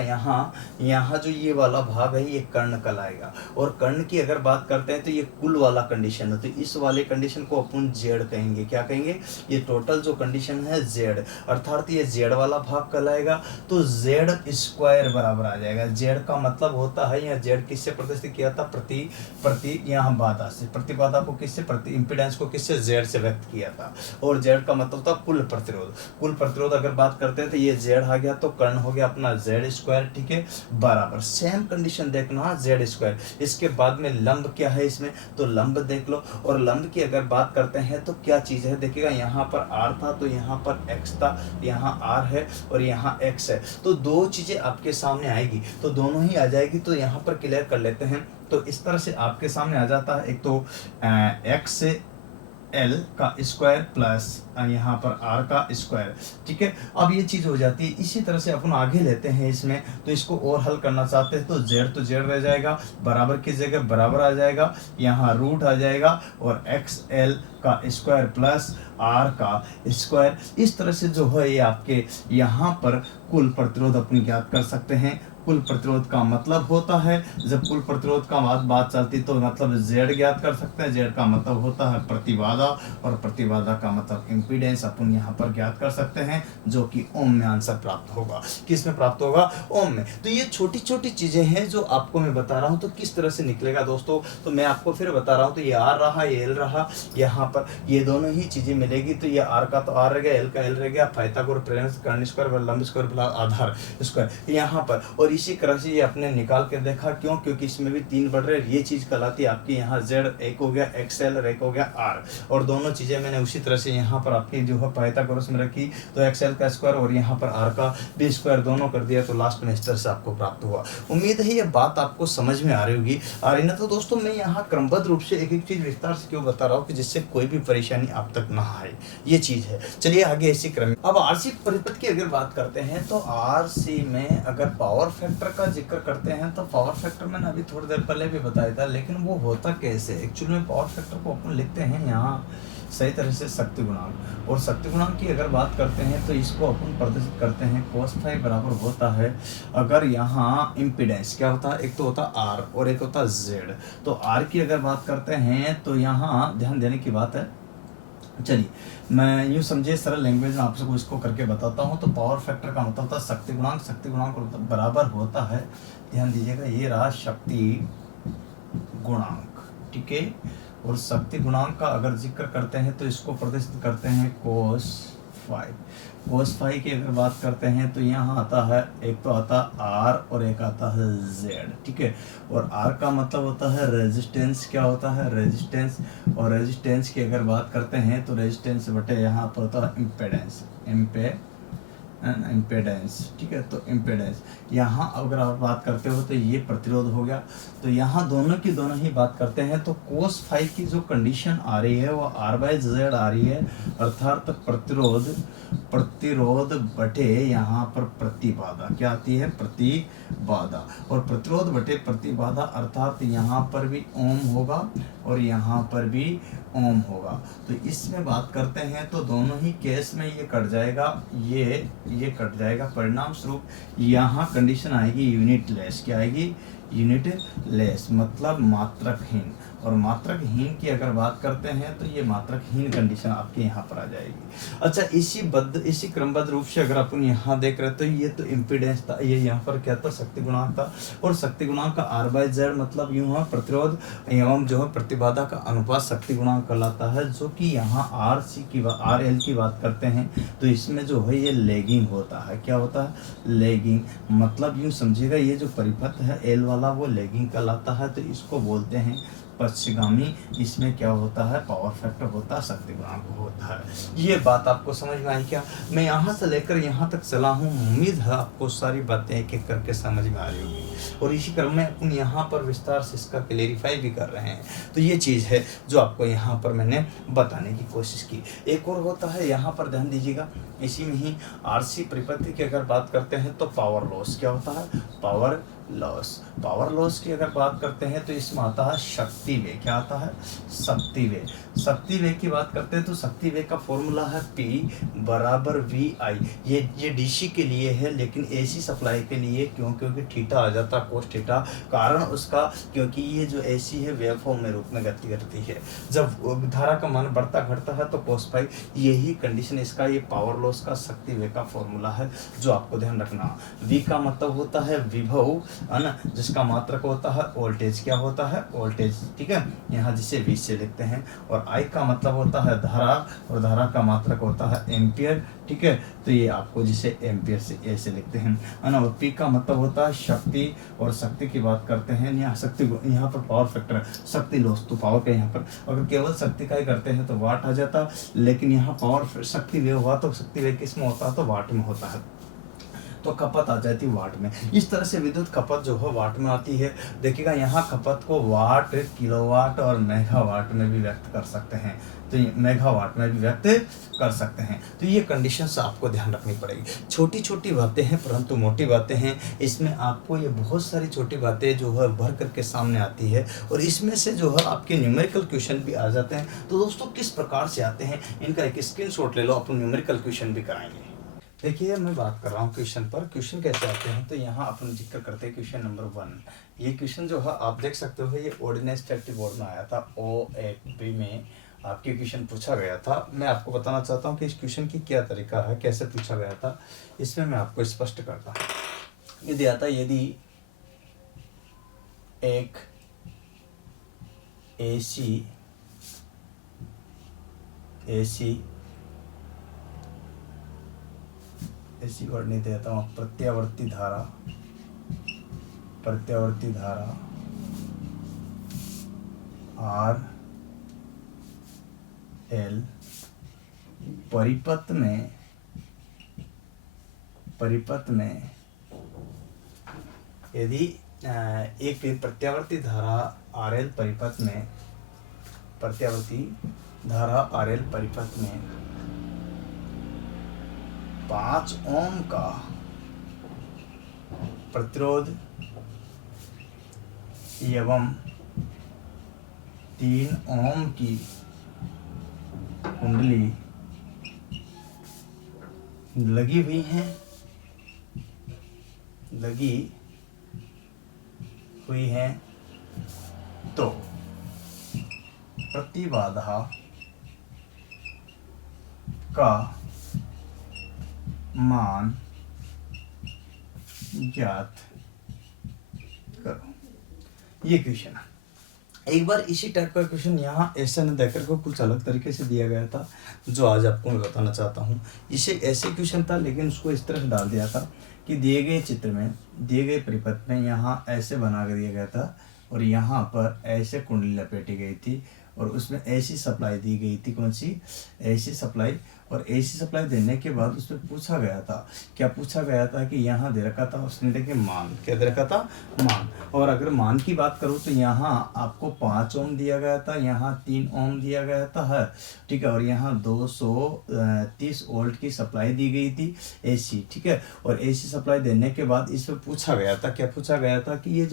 यहाँ जो ये वाला भाग है ये कर्ण कहलाएगा, और कर्ण की अगर बात करते हैं तो ये कुल वाला कंडीशन है। तो इस वाले कंडीशन को अपन जेड कहेंगे, क्या कहेंगे, ये टोटल जो कंडीशन है जेड, अर्थात ये जेड वाला भाग कहलाएगा। तो जेड स्क्वायर बराबर आ जाएगा। जेड का मतलब होता है, यहाँ जेड किससे प्रतिष्ठित किया था, प्रति यहाँ बाधा से, प्रतिबाधा को किससे, प्रति इम्पीडेंस को किससे, जेड से व्यक्त किया था। और जेड का मतलब था कुल प्रतिरोध। कुल प्रतिरोध अगर बात करते हैं तो ये जेड आ गया, तो कर्ण हो गया अपना जेड स्क्वायर, ठीक है, बराबर सेम कंडीशन देखना जेड स्क्वायर। इसके बाद में लंब क्या है इसमें, तो लंब देख लो, और लंब की अगर बात करते हैं तो क्या चीज़ है, देखिएगा यहाँ पर आर था तो यहाँ पर एक्स था, यहाँ आर है और यहाँ एक्स है। तो दो चीज़ें आपके सामने आएगी, तो दोनों ही आ जाएगी। तो यहाँ पर क्लियर कर लेते हैं। तो इस तरह से आपके सामने आ जाता है, एक तो एक्स एल का स्क्वायर प्लस यहाँ पर आर का स्क्वायर, ठीक है। अब ये चीज़ हो जाती है। इसी तरह से अपन आगे लेते हैं इसमें, तो इसको और हल करना चाहते हैं तो जेड रह जाएगा, बराबर की जगह बराबर आ जाएगा, यहाँ रूट आ जाएगा, और एक्स एल का स्क्वायर प्लस आर का स्क्वायर। इस तरह से जो है ये आपके यहाँ पर कुल प्रतिरोध अपनी ज्ञात कर सकते हैं। कुल प्रतिरोध का मतलब होता है, जब कुल प्रतिरोध का बात चलती तो मतलब जेड ज्ञात कर सकते हैं। जेड का मतलब होता है प्रतिबाधा, और प्रतिबाधा का मतलब इम्पीडेंस अपन यहाँ पर ज्ञात कर सकते हैं, जो कि ओम में आंसर प्राप्त होगा। किस में प्राप्त होगा, ओम में। तो ये छोटी छोटी चीजें हैं जो आपको मैं बता रहा हूँ। तो किस तरह से निकलेगा दोस्तों, तो मैं आपको फिर बता रहा हूँ। तो ये आर रहा, ये एल रहा, यहाँ पर ये दोनों ही चीजें मिलेगी। तो ये आर का तो आर रह गया, एल का एल रह गया, पाइथागोरस प्रमेय कर्ण स्क्वायर लंब स्क्वायर आधार स्क्वायर यहाँ पर। और इसी तरह से ये आपने निकाल के देखा, क्यों, क्योंकि इसमें भी 3 बढ़ रहे। ये चीज कहलाती है आपकी यहाँ जेड एक हो गया, एक्सएल और एक हो गया आर, और दोनों चीजें मैंने उसी तरह से यहाँ पर आपकी जो है पाइथागोरस में रखी। तो एक्सएल का स्क्वायर और यहाँ पर आर का भी स्क्वायर दोनों कर दिया, तो लास्ट में इस तरह से आपको प्राप्त हुआ। उम्मीद है ये बात आपको समझ में आ रही होगी। आ रही ना, तो दोस्तों मैं यहाँ क्रमबद्ध रूप से एक एक चीज विस्तार से क्यों बता रहा हूँ कि जिससे कोई भी परेशानी आप तक ना आए, ये चीज है। चलिए आगे इसी क्रम। अब आरसी परिपथ की अगर बात करते हैं तो आरसी में अगर पावर फैक्टर का जिक्र करते हैं तो पावर फैक्टर मैंने अभी थोड़ी देर पहले भी बताया था, लेकिन वो होता कैसे। एक्चुअली में पावर फैक्टर को अपन लिखते हैं यहाँ सही तरह से शक्ति गुणांक, और शक्ति गुणांक की अगर बात करते हैं तो इसको अपन प्रदर्शित करते हैं cos फाई बराबर होता है, अगर यहाँ इम्पीडेंस क्या होता है, एक तो होता आर और एक होता जेड। तो आर की अगर बात करते हैं तो यहाँ ध्यान देने की बात है। चलिए मैं यूँ समझिए सरल लैंग्वेज में आपको इसको करके बताता हूँ। तो पावर फैक्टर का मतलब होता है शक्ति गुणांक बराबर होता है, ध्यान दीजिएगा, ये रहा शक्ति गुणांक, ठीक है। और शक्ति गुणांक का अगर जिक्र करते हैं तो इसको प्रदर्शित करते हैं cos फाई की अगर बात करते हैं तो यहाँ आता है, एक तो आता आर और एक आता है जेड, ठीक है। और आर का मतलब होता है रेजिस्टेंस, क्या होता है, रेजिस्टेंस। और रेजिस्टेंस की अगर बात करते हैं तो रेजिस्टेंस बटे यहाँ पर होता है इम्पेडेंस, इम्पेडेंस, ठीक है। तो इम्पेडेंस यहाँ अगर आप बात करते हो तो ये प्रतिरोध हो गया। तो यहाँ दोनों की दोनों ही बात करते हैं तो कोस फाई की जो कंडीशन आ रही है वो R/Z आ रही है, अर्थात प्रतिरोध बटे यहाँ पर प्रतिबाधा क्या आती है, प्रतिबाधा। और प्रतिरोध बटे प्रतिबाधा अर्थात यहाँ पर भी ओम होगा और यहाँ पर भी ओम होगा। तो इसमें बात करते हैं तो दोनों ही केस में ये कट जाएगा, ये कट जाएगा। परिणाम स्वरूप यहाँ कंडीशन आएगी यूनिट लेस। क्या आएगी, यूनिट लेस मतलब मात्रकहीन। और मात्रकहीन की अगर बात करते हैं तो ये मात्रकहीन कंडीशन आपके यहाँ पर आ जाएगी। अच्छा, इसी क्रमबद्ध रूप से अगर अपन यहाँ देख रहे तो ये तो इम्पीडेंस था, ये यहाँ पर क्या था, शक्ति गुणांक था। और शक्ति गुणांक का R/Z मतलब यूँ है प्रतिरोध एवं जो है प्रतिबाधा का अनुपात शक्ति गुणांक कहलाता है। जो कि यहाँ RL की बात करते हैं तो इसमें जो है ये लैगिंग होता है। क्या होता है, लैगिंग। मतलब यूँ समझिएगा ये जो परिपथ है L वाला वो लैगिंग कहलाता है। तो इसको बोलते हैं पश्चिगामी। इसमें क्या होता है, पावर फैक्टर होता है, शक्ति गुणांक होता है। ये बात आपको समझ में आई क्या? मैं यहाँ से लेकर यहाँ तक चला हूँ, उम्मीद है आपको सारी बातें एक एक करके समझ में आ रही होगी। और इसी क्रम में अपन यहाँ पर विस्तार से इसका क्लेरिफाई भी कर रहे हैं। तो ये चीज़ है जो आपको यहाँ पर मैंने बताने की कोशिश की। एक और होता है यहाँ पर ध्यान दीजिएगा, इसी में ही RC परिपथ की अगर बात करते हैं तो पावर लॉस क्या होता है, पावर लॉस की अगर बात करते हैं तो इसमें आता है शक्ति वेग। क्या आता है, शक्ति वेग की बात करते हैं तो शक्ति वेग का फॉर्मूला है P बराबर VI। ये DC के लिए है, लेकिन AC सप्लाई के लिए क्योंकि थीटा आ जाता है कोस थीटा। कारण उसका क्योंकि ये जो AC है वेवफॉर्म में रूप में गति करती है। जब धारा का मान बढ़ता घटता है तो कोस फाई, यही कंडीशन इसका, ये पावर लॉस का शक्ति वेग का फॉर्मूला है जो आपको ध्यान रखना। V का मतलब होता है विभव, है ना, जिसका मात्रक होता है वोल्टेज। क्या होता है, वोल्टेज, ठीक है, यहाँ जिसे V से लिखते हैं। और I का मतलब होता है धारा, और धारा का मात्रक होता है एम्पियर, ठीक है। तो ये आपको जिसे एम्पियर से A से लिखते हैं, है ना। और P का मतलब होता है शक्ति, और शक्ति की बात करते हैं यहाँ शक्ति, यहाँ पर पावर फैक्टर शक्ति लॉस, तो पावर का यहाँ पर अगर केवल शक्ति का ही करते हैं तो वाट आ जाता, लेकिन यहाँ पावर शक्ति वेव हुआ तो शक्ति वेव किस में होता है, तो वाट में होता है। तो खपत आ जाती है वाट में। इस तरह से विद्युत खपत जो है वाट में आती है। देखिएगा यहाँ खपत को वाट, किलोवाट और मेगावाट में भी व्यक्त कर सकते हैं। तो ये मेगावाट में भी व्यक्त कर सकते हैं। तो ये कंडीशंस आपको ध्यान रखनी पड़ेगी। छोटी छोटी बातें हैं परंतु मोटी बातें हैं। इसमें आपको ये बहुत सारी छोटी बातें जो है भर करके सामने आती है, और इसमें से जो है आपके न्यूमेरिकल क्वेश्चन भी आ जाते हैं। तो दोस्तों किस प्रकार से आते हैं इनका एक स्क्रीनशॉट ले लो, अपन न्यूमेरिकल क्वेश्चन भी कराएंगे। देखिए मैं बात कर रहा हूँ क्वेश्चन पर, क्वेश्चन कैसे आते हैं तो यहाँ अपन जिक्र करते हैं क्वेश्चन नंबर 1। ये क्वेश्चन जो है आप देख सकते हो, ये ऑर्डिनेंस स्टैटिक बोर्ड में आया था, OAP में आपके क्वेश्चन पूछा गया था। मैं आपको बताना चाहता हूँ कि इस क्वेश्चन की क्या तरीका है, कैसे पूछा गया था, इसमें मैं आपको स्पष्ट करता हूँ। ये दिया था, यदि एक ऐसी वर्ड नहीं देता हूँ, प्रत्यावर्ती धारा RL परिपथ में यदि एक प्रत्यावर्ती धारा RL परिपथ में 5 ओम का प्रतिरोध एवं 3 ओम की कुंडली लगी हुई है तो प्रतिबाधा का मान ज्ञात करो। ये क्वेश्चन है। एक बार इसी टाइप का क्वेश्चन यहाँ ऐसा न देकर को कुछ अलग तरीके से दिया गया था, जो आज आपको मैं बताना चाहता हूँ। इसे ऐसे क्वेश्चन था, लेकिन उसको इस तरह डाल दिया था कि दिए गए चित्र में, दिए गए परिपथ में यहाँ ऐसे बना कर दिया गया था, और यहाँ पर ऐसे कुंडली लपेटी गई थी, और उसमें ऐसी सप्लाई दी गई थी। कौन सी ऐसी सप्लाई? और एसी सप्लाई देने के बाद उसमें पूछा गया था, क्या पूछा गया था कि यहाँ दे रखा था उसने देखे मान, क्या दे रखा था मान। और अगर मान की बात करूँ तो यहाँ आपको 5 ओम दिया गया था, यहाँ 3 ओम दिया गया था है, ठीक है। और यहाँ 230 वोल्ट की सप्लाई दी गई थी एसी, ठीक है। और एसी सप्लाई देने के बाद इसमें पूछा गया था, क्या पूछा गया था कि ये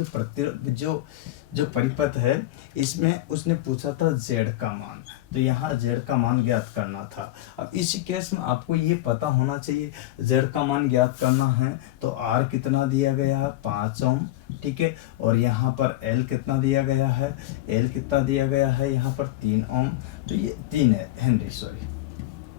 जो परिपथ है इसमें उसने पूछा था जेड का मान, तो यहाँ जेड का मान ज्ञात करना था। अब इसी केस में आपको ये पता होना चाहिए जेड का मान ज्ञात करना है तो आर कितना दिया गया है 5 ओम, ठीक है। और यहाँ पर एल कितना दिया गया है, एल कितना दिया गया है यहाँ पर 3 ओम, तो ये 3 है हेनरी, सॉरी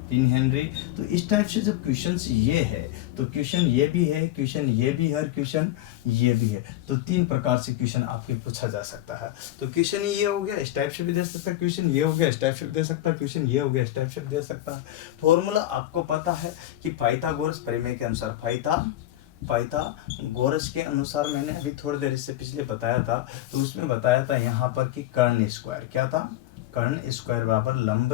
3 हेनरी। तो इस टाइप से जब क्वेश्चन ये है तो क्वेश्चन ये भी है, क्वेश्चन ये भी है, क्वेश्चन ये भी है, तो 3 प्रकार से क्वेश्चन आपके पूछा जा सकता है। तो क्वेश्चन ये हो गया, इस टाइप से भी दे सकता है, क्वेश्चन ये हो गया, इस टाइप से भी दे सकता है, क्वेश्चन ये हो गया, इस टाइप से भी दे सकता है। फॉर्मूला आपको पता है कि पाइथागोरस प्रमेय के अनुसार, पाइथागोरस के अनुसार मैंने अभी थोड़ी देर इससे पिछले बताया था, तो उसमें बताया था यहाँ पर कि कर्ण स्क्वायर, क्या था, कर्ण स्क्वायर बराबर लंब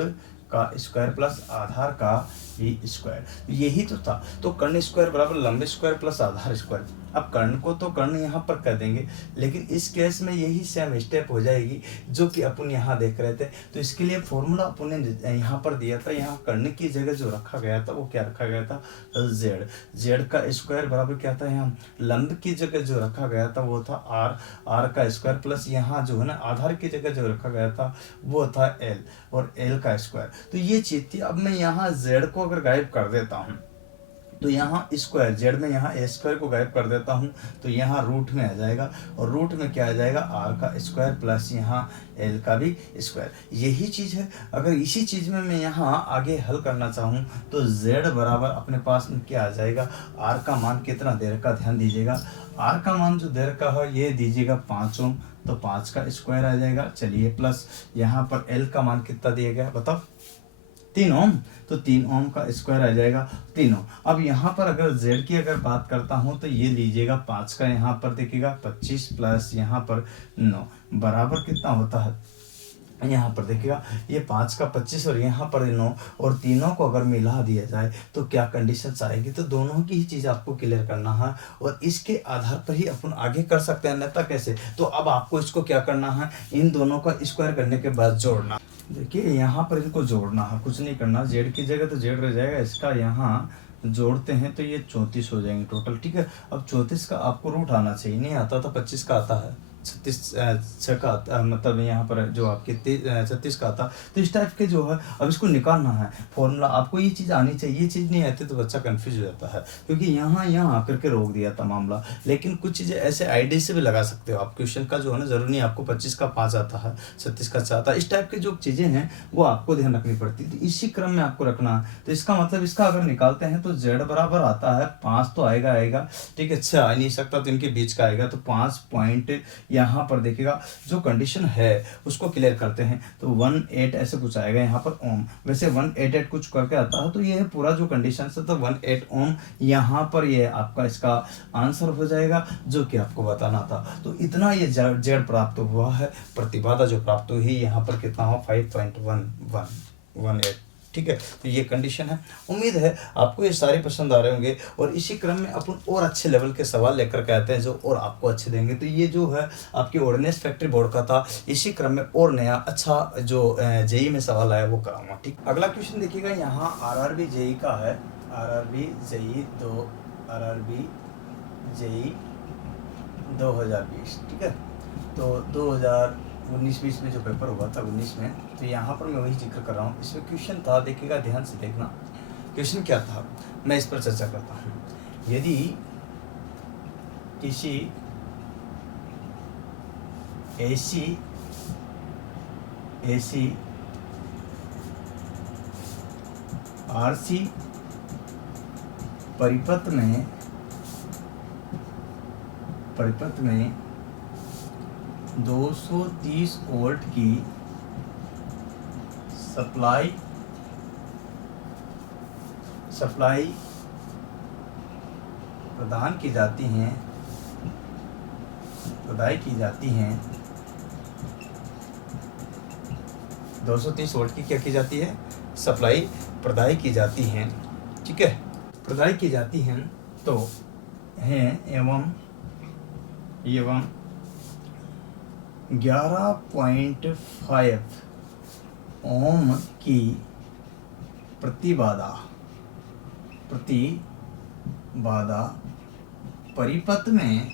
का स्क्वायर प्लस आधार का भी स्क्वायर, यही तो था। तो कर्ण स्क्वायर बराबर लंब स्क्वायर प्लस आधार स्क्वायर। अब कर्ण को तो कर्ण यहाँ पर कर देंगे, लेकिन इस केस में यही सेम स्टेप हो जाएगी जो कि अपन यहाँ देख रहे थे। तो इसके लिए फॉर्मूला अपन ने यहाँ पर दिया था, यहाँ कर्ण की जगह जो रखा गया था वो क्या रखा गया था, जेड, जेड का स्क्वायर बराबर क्या था, यहाँ लंब की जगह जो रखा गया था वो था आर, आर का स्क्वायर प्लस यहाँ जो है ना आधार की जगह जो रखा गया था वो था एल, और एल का स्क्वायर। तो ये चीज थी। अब मैं यहाँ जेड को अगर गायब कर देता हूँ तो यहाँ स्क्वायर, जेड में यहाँ ए स्क्वायर को गायब कर देता हूँ तो यहाँ रूट में आ जाएगा, और रूट में क्या आ जाएगा, आर का स्क्वायर प्लस यहाँ एल का भी स्क्वायर, यही चीज़ है। अगर इसी चीज़ में मैं यहाँ आगे हल करना चाहूँ तो जेड बराबर अपने पास में क्या आ जाएगा, आर का मान कितना दे रखा, ध्यान दीजिएगा, आर का मान जो दे रखा है ये दीजिएगा 5 ओम, तो 5 का स्क्वायर आ जाएगा, चलिए, प्लस यहाँ पर एल का मान कितना दिया गया बताओ, 3 ओम, तो 3 ओम का स्क्वायर आ जाएगा 3 ओम। अब यहाँ पर अगर z की अगर बात करता हूँ तो ये लीजिएगा 5 का यहाँ पर देखिएगा 25 प्लस यहाँ पर 9 बराबर कितना होता है, यहाँ पर देखिएगा ये 5 का 25 और यहाँ पर 9, और तीनों को अगर मिला दिया जाए तो क्या कंडीशंस आएगी। तो दोनों की ही चीज़ आपको क्लियर करना है और इसके आधार पर ही अपन आगे कर सकते हैं, अन्यथा कैसे। तो अब आपको इसको क्या करना है, इन दोनों का स्क्वायर करने के बाद जोड़ना। देखिए यहाँ पर इनको जोड़ना है, कुछ नहीं करना, जेड की जगह तो जेड रह जाएगा, इसका यहाँ जोड़ते हैं तो ये 34 हो जाएंगे टोटल, ठीक है। अब 34 का आपको रूट आना चाहिए, नहीं आता था, 25 का आता है, 36 का आता, मतलब यहाँ पर जो आपके 36 का आता। तो इस टाइप के जो है अब इसको निकालना है फॉर्मूला, आपको ये चीज़ आनी चाहिए, ये चीज़ नहीं आती तो बच्चा कंफ्यूज हो जाता है, क्योंकि यहाँ आकर के रोक दिया था मामला। लेकिन कुछ चीज़ें ऐसे आइडिया से भी लगा सकते हो आप, क्वेश्चन का जो है ना जरूरी नहीं आपको 25 का 5 आता है, 36 का 4 आता है, इस टाइप की जो चीज़ें हैं वो आपको ध्यान रखनी पड़ती है, तो इसी क्रम में आपको रखना है। तो इसका मतलब इसका अगर निकालते हैं तो जेड बराबर आता है 5 तो आएगा, ठीक है, 6 आ नहीं सकता तो इनके बीच का आएगा, तो 5 पॉइंट यहाँ पर देखिएगा जो कंडीशन है उसको क्लियर करते हैं तो 18 ऐसे कुछ आएगा यहाँ पर ओम, वैसे 188 कुछ करके आता है, तो ये है पूरा जो कंडीशन है, तो 18 ओम यहाँ पर ये आपका इसका आंसर हो जाएगा जो कि आपको बताना था। तो इतना ये जेड प्राप्त हुआ है, प्रतिबाधा जो प्राप्त हुई यहाँ पर कितना हो 5.1118, ठीक है। तो ये कंडीशन है। उम्मीद है आपको ये सारे पसंद आ रहे होंगे, और इसी क्रम में अपन और अच्छे लेवल के सवाल लेकर के आते हैं जो और आपको अच्छे देंगे। तो ये जो है आपकी ऑर्डिनेंस फैक्ट्री बोर्ड का था, इसी क्रम में और नया अच्छा जो जेई में सवाल आया वो कराऊंगा, ठीक। अगला क्वेश्चन देखिएगा, यहाँ आरआरबी जेई का है, आरआरबी जेई 2020, ठीक है। तो 2019-20 में जो पेपर हुआ था 19 में, तो यहाँ पर मैं वही जिक्र कर रहा हूँ। इसमें क्वेश्चन था, देखिएगा ध्यान से देखना, क्वेश्चन क्या था मैं इस पर चर्चा करता हूँ। यदि किसी एसी आरसी परिपथ में 230 वोल्ट की सप्लाई प्रदान की जाती हैं 230 वोल्ट की क्या की जाती है, सप्लाई प्रदाय की जाती हैं, ठीक है, प्रदाय की जाती हैं तो हैं एवं 11.5 ओम की प्रतिबाधा परिपथ में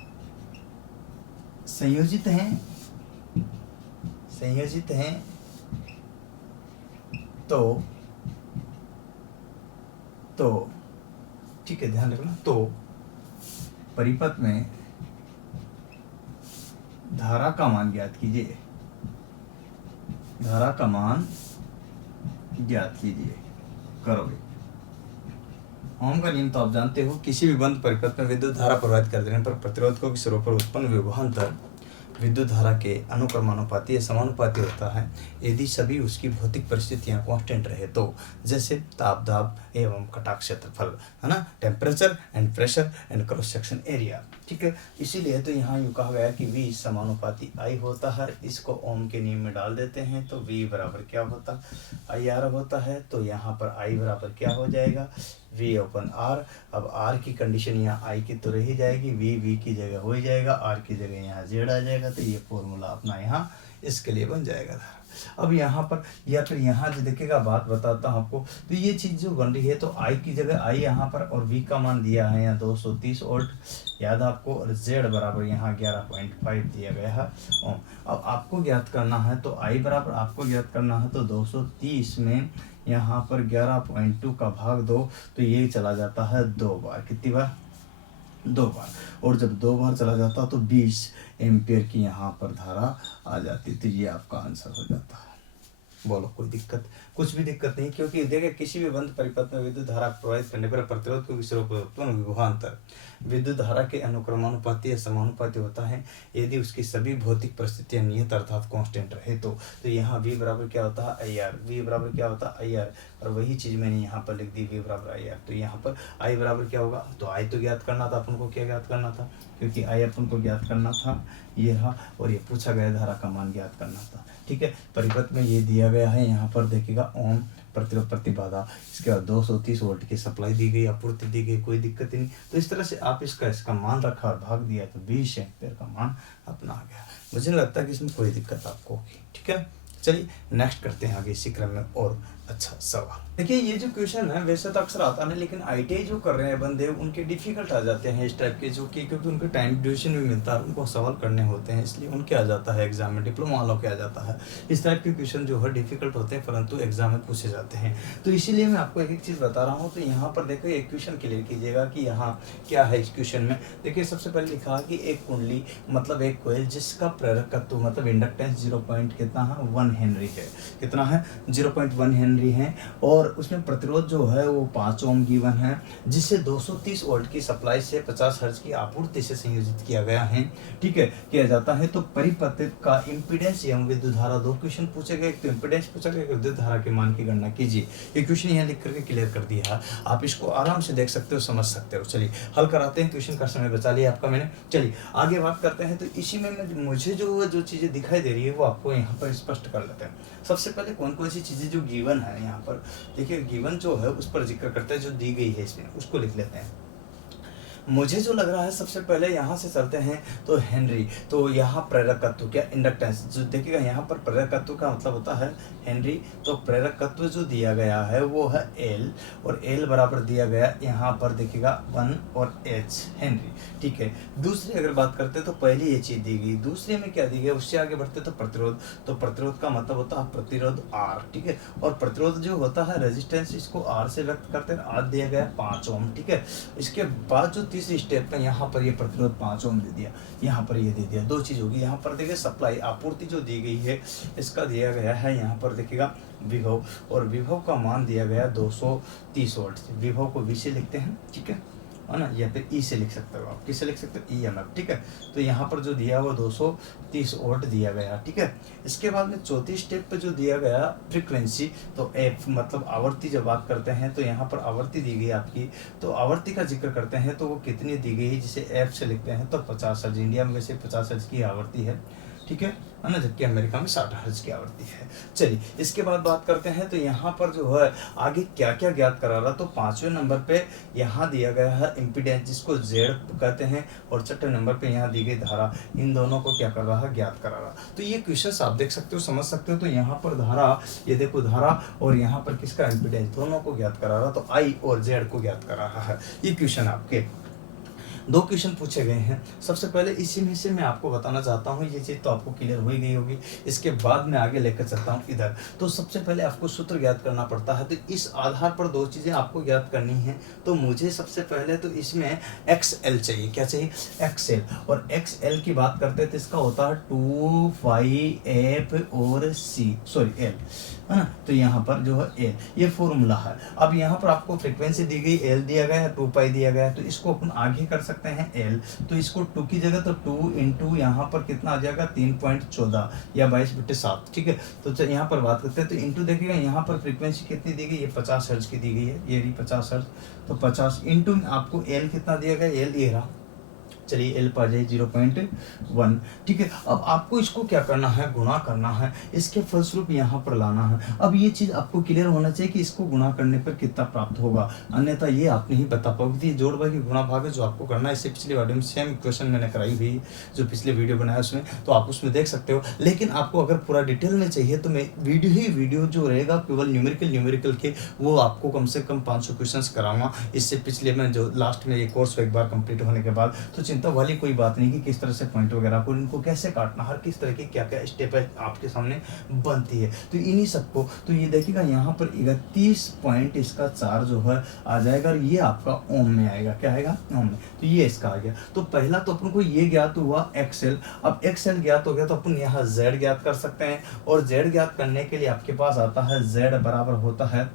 संयोजित हैं तो ठीक है, ध्यान रखना। तो परिपथ में धारा का मान ज्ञात कीजिए, करोगे। ओम का नियम तो आप जानते हो, किसी भी बंद परिपथ में विद्युत धारा प्रवाहित कर देने पर प्रतिरोधकों के सिरों पर उत्पन्न विभवांतर विद्युत धारा के अनुक्रमानुपाती या समानुपाती होता है यदि सभी उसकी भौतिक परिस्थितियां कांस्टेंट रहे तो, जैसे ताप दाब एवं कटाक्ष क्षेत्रफल, है ना, temperature and pressure and cross section area, ठीक है। इसीलिए तो यहाँ यूँ कहा गया कि V समानुपाती I होता है। इसको ओम के नियम में डाल देते हैं तो V बराबर क्या होता IR होता है। तो यहाँ पर I बराबर क्या हो जाएगा, V/R। अब R की कंडीशन यहाँ I की तो रही जाएगी, V की जगह हो जाएगा, R की जगह यहाँ Z आ जाएगा। तो ये फॉर्मूला अपना यहाँ इसके लिए बन जाएगा। अब यहाँ पर या फिर यहाँ जो देखिएगा, बात बताता हूँ आपको, तो ये चीज़ जो बन रही है तो I की जगह I यहाँ पर और V का मान दिया है यहाँ 230 वोल्ट, याद आपको, और Z बराबर यहाँ 11.5 दिया गया है ओम। अब आपको ज्ञात करना है तो I बराबर आपको ज्ञात करना है तो 230 में यहाँ पर 11.2 का भाग 2, तो ये चला जाता है 2 बार। कितनी बार, 2 बार। और जब 2 बार चला जाता तो 20 एम्पियर की यहाँ पर धारा आ जाती। तो ये आपका आंसर हो जाता है। बोलो कोई दिक्कत, कुछ भी दिक्कत नहीं, क्योंकि देखिए किसी भी बंद परिपथ में विद्युत धारा प्रवाहित करने पर प्रतिरोध को सिरों पर उत्पन्न विभवांतर विद्युत धारा के अनुक्रमानुपाती या समानुपाती होता है यदि उसकी सभी भौतिक परिस्थितियां नियत अर्थात कांस्टेंट रहे तो यहाँ V बराबर क्या होता है IR, V बराबर क्या होता है IR, और वही चीज़ मैंने यहाँ पर लिख दी, V बराबर IR। तो यहाँ पर I बराबर क्या होगा, तो I तो ज्ञात करना था अपन को, क्या ज्ञात करना था, क्योंकि I अपन को ज्ञात करना था ये रहा, और ये पूछा गया धारा का मान ज्ञात करना था, ठीक है। परिपथ में ये दिया गया है, यहाँ पर देखिएगा ओम प्रतिरोध प्रतिबाधा, इसके बाद 230 वोल्ट की सप्लाई दी गई, आपूर्ति दी गई, कोई दिक्कत ही नहीं। तो इस तरह से आप इसका मान रखा और भाग दिया तो 20 एम्पियर का मान अपना आ गया। मुझे नहीं लगता कि इसमें कोई दिक्कत आपको होगी, ठीक है। चलिए नेक्स्ट करते हैं आगे इसी क्रम में और अच्छा सवाल। देखिए ये जो क्वेश्चन है वैसे तो अक्सर आता नहीं, लेकिन ITI जो कर रहे हैं बंदे उनके डिफिकल्ट आ जाते हैं इस टाइप के, जो कि क्योंकि उनको टाइम ड्यूरेशन भी मिलता है, उनको सवाल करने होते हैं, इसलिए उनके आ जाता है एग्जाम में, डिप्लोमा वालों के आ जाता है। इस टाइप के क्वेश्चन जो है डिफिकल्ट होते हैं परंतु एग्जाम में पूछे जाते हैं। तो इसीलिए मैं आपको एक एक चीज़ बता रहा हूँ। तो यहाँ पर देखो एक क्वेश्चन क्लियर कीजिएगा कि यहाँ क्या है इस क्वेश्चन में। देखिए सबसे पहले लिखा कि एक कुंडली मतलब एक कोयल जिसका प्रेरकत्व मतलब इंडक्टेंस 0. कितना है 1 हेनरी है, कितना है 0.1 हेनरी है, और उसमें प्रतिरोध जो है वो 5 ओम गिवन है, जिसे 230 वोल्ट की सप्लाई से 50 हर्ट्ज की आपूर्ति से संयोजित किया गया है, ठीक है, किया जाता है। तो परिपथ का इंपीडेंस एवं विद्युत धारा, दो क्वेश्चन पूछे गए, एक तो इंपीडेंस पूछा गया, विद्युत धारा के मान की गणना कीजिए। ये क्वेश्चन यहाँ लिख करके क्लियर कर दिया है, आप इसको आराम से देख सकते हो, समझ सकते हो। चलिए हल कराते हैं, क्वेश्चन का समय बचा लिया आपका मैंने। चलिए आगे बात करते हैं। तो इसी में मुझे जो चीज़ें दिखाई दे रही है वो आपको यहाँ पर स्पष्ट कर लेते हैं। सबसे पहले कौन कौन सी चीज़ें जो गिवन है यहाँ पर, देखिए गिवन जो है उस पर जिक्र करते हैं, जो दी गई है इसमें उसको लिख लेते हैं। मुझे जो लग रहा है सबसे पहले यहाँ से चलते हैं तो हेनरी, तो यहाँ प्रेरकत्व क्या इंडक्टेंस, जो देखिएगा यहाँ पर प्रेरकत्व का मतलब होता है हेनरी, तो प्रेरकत्व जो दिया गया है वो है L, और L बराबर दिया गया यहाँ पर देखिएगा 1 और H हेनरी, ठीक है। दूसरी अगर बात करते तो पहली ये चीज़ दी गई, दूसरे में क्या दी गई, उससे आगे बढ़ते तो प्रतिरोध, तो प्रतिरोध का मतलब होता है प्रतिरोध R, ठीक है, और प्रतिरोध जो होता है रेजिस्टेंस, इसको R से व्यक्त करते हैं, R दिया गया 5 ओम, ठीक है। इसके बाद जो तीसरी स्टेप में यहाँ पर ये प्रतिरोध 5 ओम दे दिया, यहाँ पर ये दे दिया, दो चीज़ होगी। यहाँ पर देखिए सप्लाई आपूर्ति जो दी गई है इसका दिया गया है यहाँ पर देखिएगा विभव, और विभव का मान दिया गया 230 वोल्ट। विभव को V से लिखते हैं, ठीक है ना, या फिर E से लिख सकते हो, आप किससे लिख सकते हो EMF, ठीक है। तो यहाँ पर जो दिया हुआ 230 वोल्ट दिया गया, ठीक है। इसके बाद में चौथी स्टेप पे जो दिया गया फ्रीक्वेंसी, तो F मतलब आवृत्ति जब बात करते हैं तो यहाँ पर आवृत्ति दी गई आपकी, तो आवृत्ति का जिक्र करते हैं तो वो कितनी दी गई है, जिसे F से लिखते हैं तो 50 हर्ट्ज। इंडिया में वैसे 50 हर्ट्ज की आवृत्ति है, ठीक है ना, जबकि अमेरिका में 60 हर्ट्ज की आवृत्ति है। चलिए इसके बाद बात करते हैं, तो यहाँ पर जो है आगे क्या क्या ज्ञात करा रहा, तो 5वें नंबर पे यहाँ दिया गया है इम्पीडेंस जिसको जेड कहते हैं, और 6ठे नंबर पे यहाँ दी गई धारा, इन दोनों को क्या कर रहा है, ज्ञात करा रहा। तो ये क्वेश्चन आप देख सकते हो, समझ सकते हो। तो यहाँ पर धारा, ये देखो धारा, और यहाँ पर किसका इम्पीडेंस, दोनों को ज्ञात करा रहा, तो आई और जेड को ज्ञात करा रहा है। ये क्वेश्चन आपके 2 क्वेश्चन पूछे गए हैं। सबसे पहले इसी में से मैं आपको बताना चाहता हूँ, ये चीज़ तो आपको क्लियर हो ही गई होगी। इसके बाद मैं आगे लेकर चलता हूँ इधर। तो सबसे पहले आपको सूत्र ज्ञात करना पड़ता है, तो इस आधार पर 2 चीज़ें आपको ज्ञात करनी है। तो मुझे सबसे पहले तो इसमें XL चाहिए, क्या चाहिए, XL। और XL की बात करते हैं तो इसका होता है 2 पाई F और C, सॉरी L, है ना। तो यहाँ पर जो है L, ये फॉर्मूला है। अब यहाँ पर आपको फ्रीक्वेंसी दी गई, L दिया गया है, 2 पाई दिया गया है, तो इसको अपन आगे कर सकते हैं L। तो इसको 2 की जगह तो 2 इंटू यहाँ पर कितना आ जाएगा, 3.14 या 22/7, ठीक है। तो यहाँ पर बात करते हैं, तो इंटू देखिएगा यहाँ पर फ्रीक्वेंसी कितनी दी गई, ये 50 हर्ट्ज की दी गई है, ये रही 50 हर्ट्ज। तो 50 इंटू आपको L कितना दिया गया, L ये रहा, चलिए L पा जाए 0.1, ठीक है। अब आपको इसको क्या करना है, गुणा करना है, इसके फलस्वरूप यहाँ पर लाना है। अब ये चीज़ आपको क्लियर होना चाहिए कि इसको गुणा करने पर कितना प्राप्त होगा, अन्यथा ये आप नहीं बता पाओगे। ये जोड़ भाग की गुणा भाग है जो आपको करना है। इससे पिछले वीडियो में सेम इक्वेशन मैंने कराई हुई, जो पिछले वीडियो बनाया उसमें, तो आप उसमें देख सकते हो। लेकिन आपको अगर पूरा डिटेल में चाहिए तो मैं वीडियो जो रहेगा केवल न्यूमेरिकल के, वो आपको कम से कम 500 क्वेश्चन कराऊंगा। इससे पिछले में जो लास्ट में ये कोर्स एक बार कंप्लीट होने के बाद, तो चिंता वाली कोई बात नहीं कि किस तरह से पॉइंट वगैरह को इनको कैसे काटना, हर किस तरह की क्या क्या स्टेप है आपके सामने बनती है। तो इन्हीं सबको, तो ये देखिएगा यहाँ पर 31 पॉइंट इसका 4 जो है आ जाएगा, और ये आपका ओम में आएगा, क्या आएगा, ओम में। तो ये इसका आ गया। तो पहला तो अपन को ये ज्ञात हुआ XL। अब XL ज्ञात हो गया तो अपन यहाँ Z ज्ञात कर सकते हैं, और Z ज्ञात करने के लिए आपके पास आता है Z बराबर होता है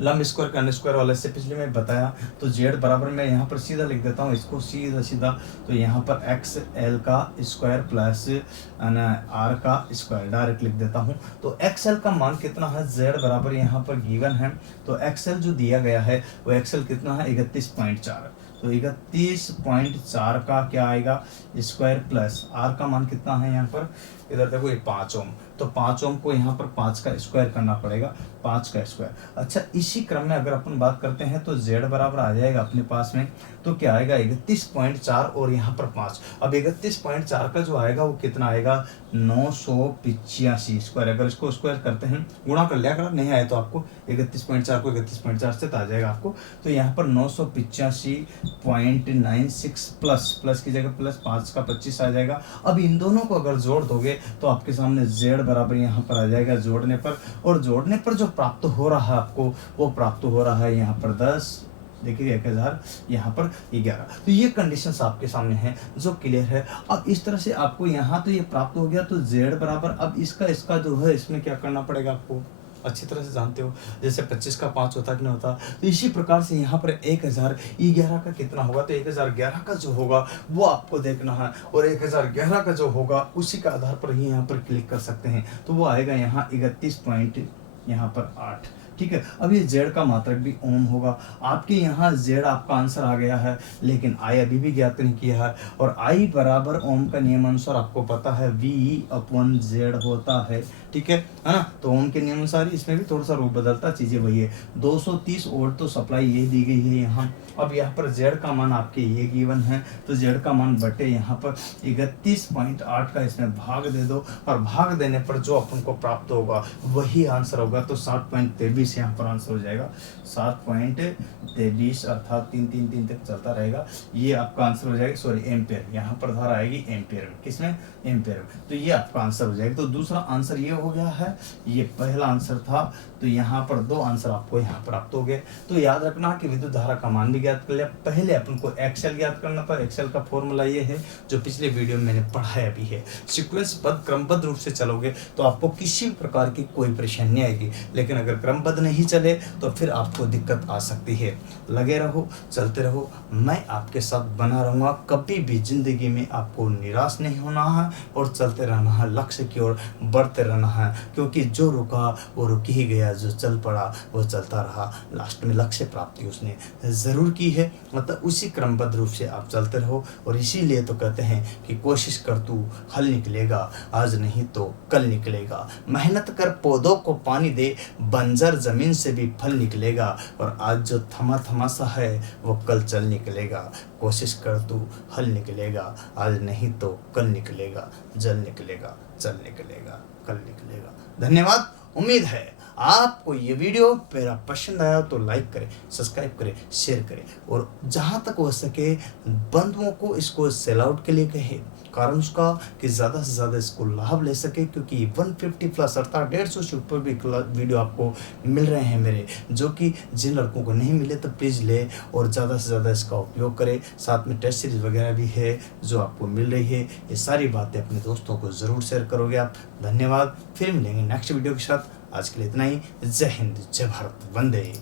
लंब स्क्वायर का स्क्वायर वाले से पिछले में बताया। तो Z बराबर मैं यहाँ पर सीधा लिख देता हूँ इसको, सीधा। तो यहाँ पर XL का स्क्वायर प्लस R का स्क्वायर डायरेक्ट लिख देता हूँ। तो XL का मान कितना है, Z बराबर यहाँ पर गिवन है। तो XL जो दिया गया है वो XL कितना है, 31.4। तो 31.4 का क्या आएगा, स्क्वायर प्लस R का मान कितना है यहाँ पर, इधर देखो ये 5 ओम। तो 5 ओम को यहाँ पर 5 का स्क्वायर करना पड़ेगा, 5 का स्क्वायर। अच्छा, इसी क्रम में अगर अपन बात करते हैं तो Z बराबर आ जाएगा अपने पास में, तो क्या आएगा 31.4 और यहाँ पर 5। अब 31.4 का जो आएगा वो कितना आएगा, 985 स्क्वायर। अगर इसको स्क्वायर करते हैं, गुणा कर लिया, अगर नहीं आए तो आपको 31.4 को 31.4 से आ जाएगा आपको। तो यहाँ पर 985.96 प्लस की जगह प्लस 5 का 25 आ जाएगा। अब इन दोनों को अगर जोड़ दोगे तो आपके सामने Z बराबर यहाँ पर आ जाएगा जोड़ने पर, और जोड़ने पर जो प्राप्त हो रहा है आपको, वो प्राप्त हो रहा है यहाँ पर 10, देखिए 1000, यहाँ पर 11। तो ये कंडीशंस आपके सामने हैं जो क्लियर है। अब इस तरह से आपको यहाँ तो ये प्राप्त हो गया, तो Z बराबर, अब इसका जो है इसमें क्या करना पड़ेगा आपको, अच्छी तरह से जानते हो, जैसे 25 का 5 होता कि नहीं होता। तो इसी प्रकार से यहाँ पर 1011 का कितना होगा, तो 1011 का जो होगा वो आपको देखना है, और 1011 का जो होगा उसी का आधार पर ही यहाँ पर क्लिक कर सकते हैं। तो वो आएगा यहाँ 31.8, ठीक है। अब ये Z का मात्रक भी ओम होगा। आपके यहाँ Z आपका आंसर आ गया है, लेकिन I अभी भी ज्ञात नहीं किया है। और I बराबर ओम का नियम अनुसार आपको पता है V/Z होता है, ठीक है ना। तो ओम के नियम अनुसार इसमें भी थोड़ा सा रूप बदलता, चीजें वही है। 230 वोल्ट तो सप्लाई ये दी गई है यहाँ। अब यहाँ पर Z का मान आपके ये गिवन है, तो Z का मान बटे यहाँ पर 31.8 का इसमें भाग दे दो, और भाग देने पर जो अपन को प्राप्त होगा वही आंसर होगा। तो 7.23 यहाँ पर आंसर हो जाएगा, 7.23, अर्थात 3 तक चलता रहेगा। ये आपका आंसर हो जाएगा, सॉरी एम्पेयर, यहाँ पर धारा आएगी एम्पेयर में, किसमें, एम्पेयर में। तो ये आपका आंसर हो जाएगा। तो दूसरा आंसर ये हो गया है, ये पहला आंसर था। तो यहाँ पर 2 आंसर आपको यहाँ प्राप्त हो गए। तो याद रखना कि विद्युत धारा का मान भी ज्ञात कर लिया। पहले अपन को XL ज्ञात करना था। XL का फॉर्मूला ये है जो पिछले वीडियो में मैंने पढ़ाया भी है। सीक्वेंस क्रमबद्ध रूप से चलोगे तो आपको किसी भी प्रकार की कोई परेशानी नहीं आएगी। लेकिन अगर क्रमबद्ध नहीं चले तो फिर आपको दिक्कत आ सकती है। लगे रहो, चलते रहो, मैं आपके साथ बना रहूँगा। कभी भी ज़िंदगी में आपको निराश नहीं होना है और चलते रहना है, लक्ष्य की ओर बढ़ते रहना है, क्योंकि जो रुका वो रुक ही गया, जो चल पड़ा वो चलता रहा, लास्ट में लक्ष्य प्राप्ति उसने ज़रूर की है। मतलब उसी क्रमबद्ध रूप से आप चलते रहो। और इसीलिए तो कहते हैं कि कोशिश कर तू हल निकलेगा, आज नहीं तो कल निकलेगा। मेहनत कर पौधों को पानी दे, बंजर ज़मीन से भी फल निकलेगा। और आज जो थमा सा है वो कल चल निकलेगा। कोशिश कर तू हल निकलेगा, आज नहीं तो कल निकलेगा, जल निकलेगा, चल निकलेगा, कल निकलेगा। धन्यवाद। उम्मीद है आपको ये वीडियो मेरा पसंद आया तो लाइक करें, सब्सक्राइब करें, शेयर करें और जहाँ तक हो सके बंधुओं को इसको सेल आउट के लिए कहें। कारण उसका कि ज़्यादा से ज़्यादा इसको लाभ ले सके, क्योंकि 150 प्लस अर्थात 150 से ऊपर भी वीडियो आपको मिल रहे हैं मेरे, जो कि जिन लड़कों को नहीं मिले तो प्लीज़ ले और ज़्यादा से ज़्यादा इसका उपयोग करें। साथ में टेस्ट सीरीज़ वगैरह भी है जो आपको मिल रही है। ये सारी बातें अपने दोस्तों को ज़रूर शेयर करोगे आप। धन्यवाद। फिर मिलेंगे नेक्स्ट वीडियो के साथ। आज के लिए इतना ही। जय हिंद, जय भारत, वंदे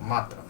मातरम।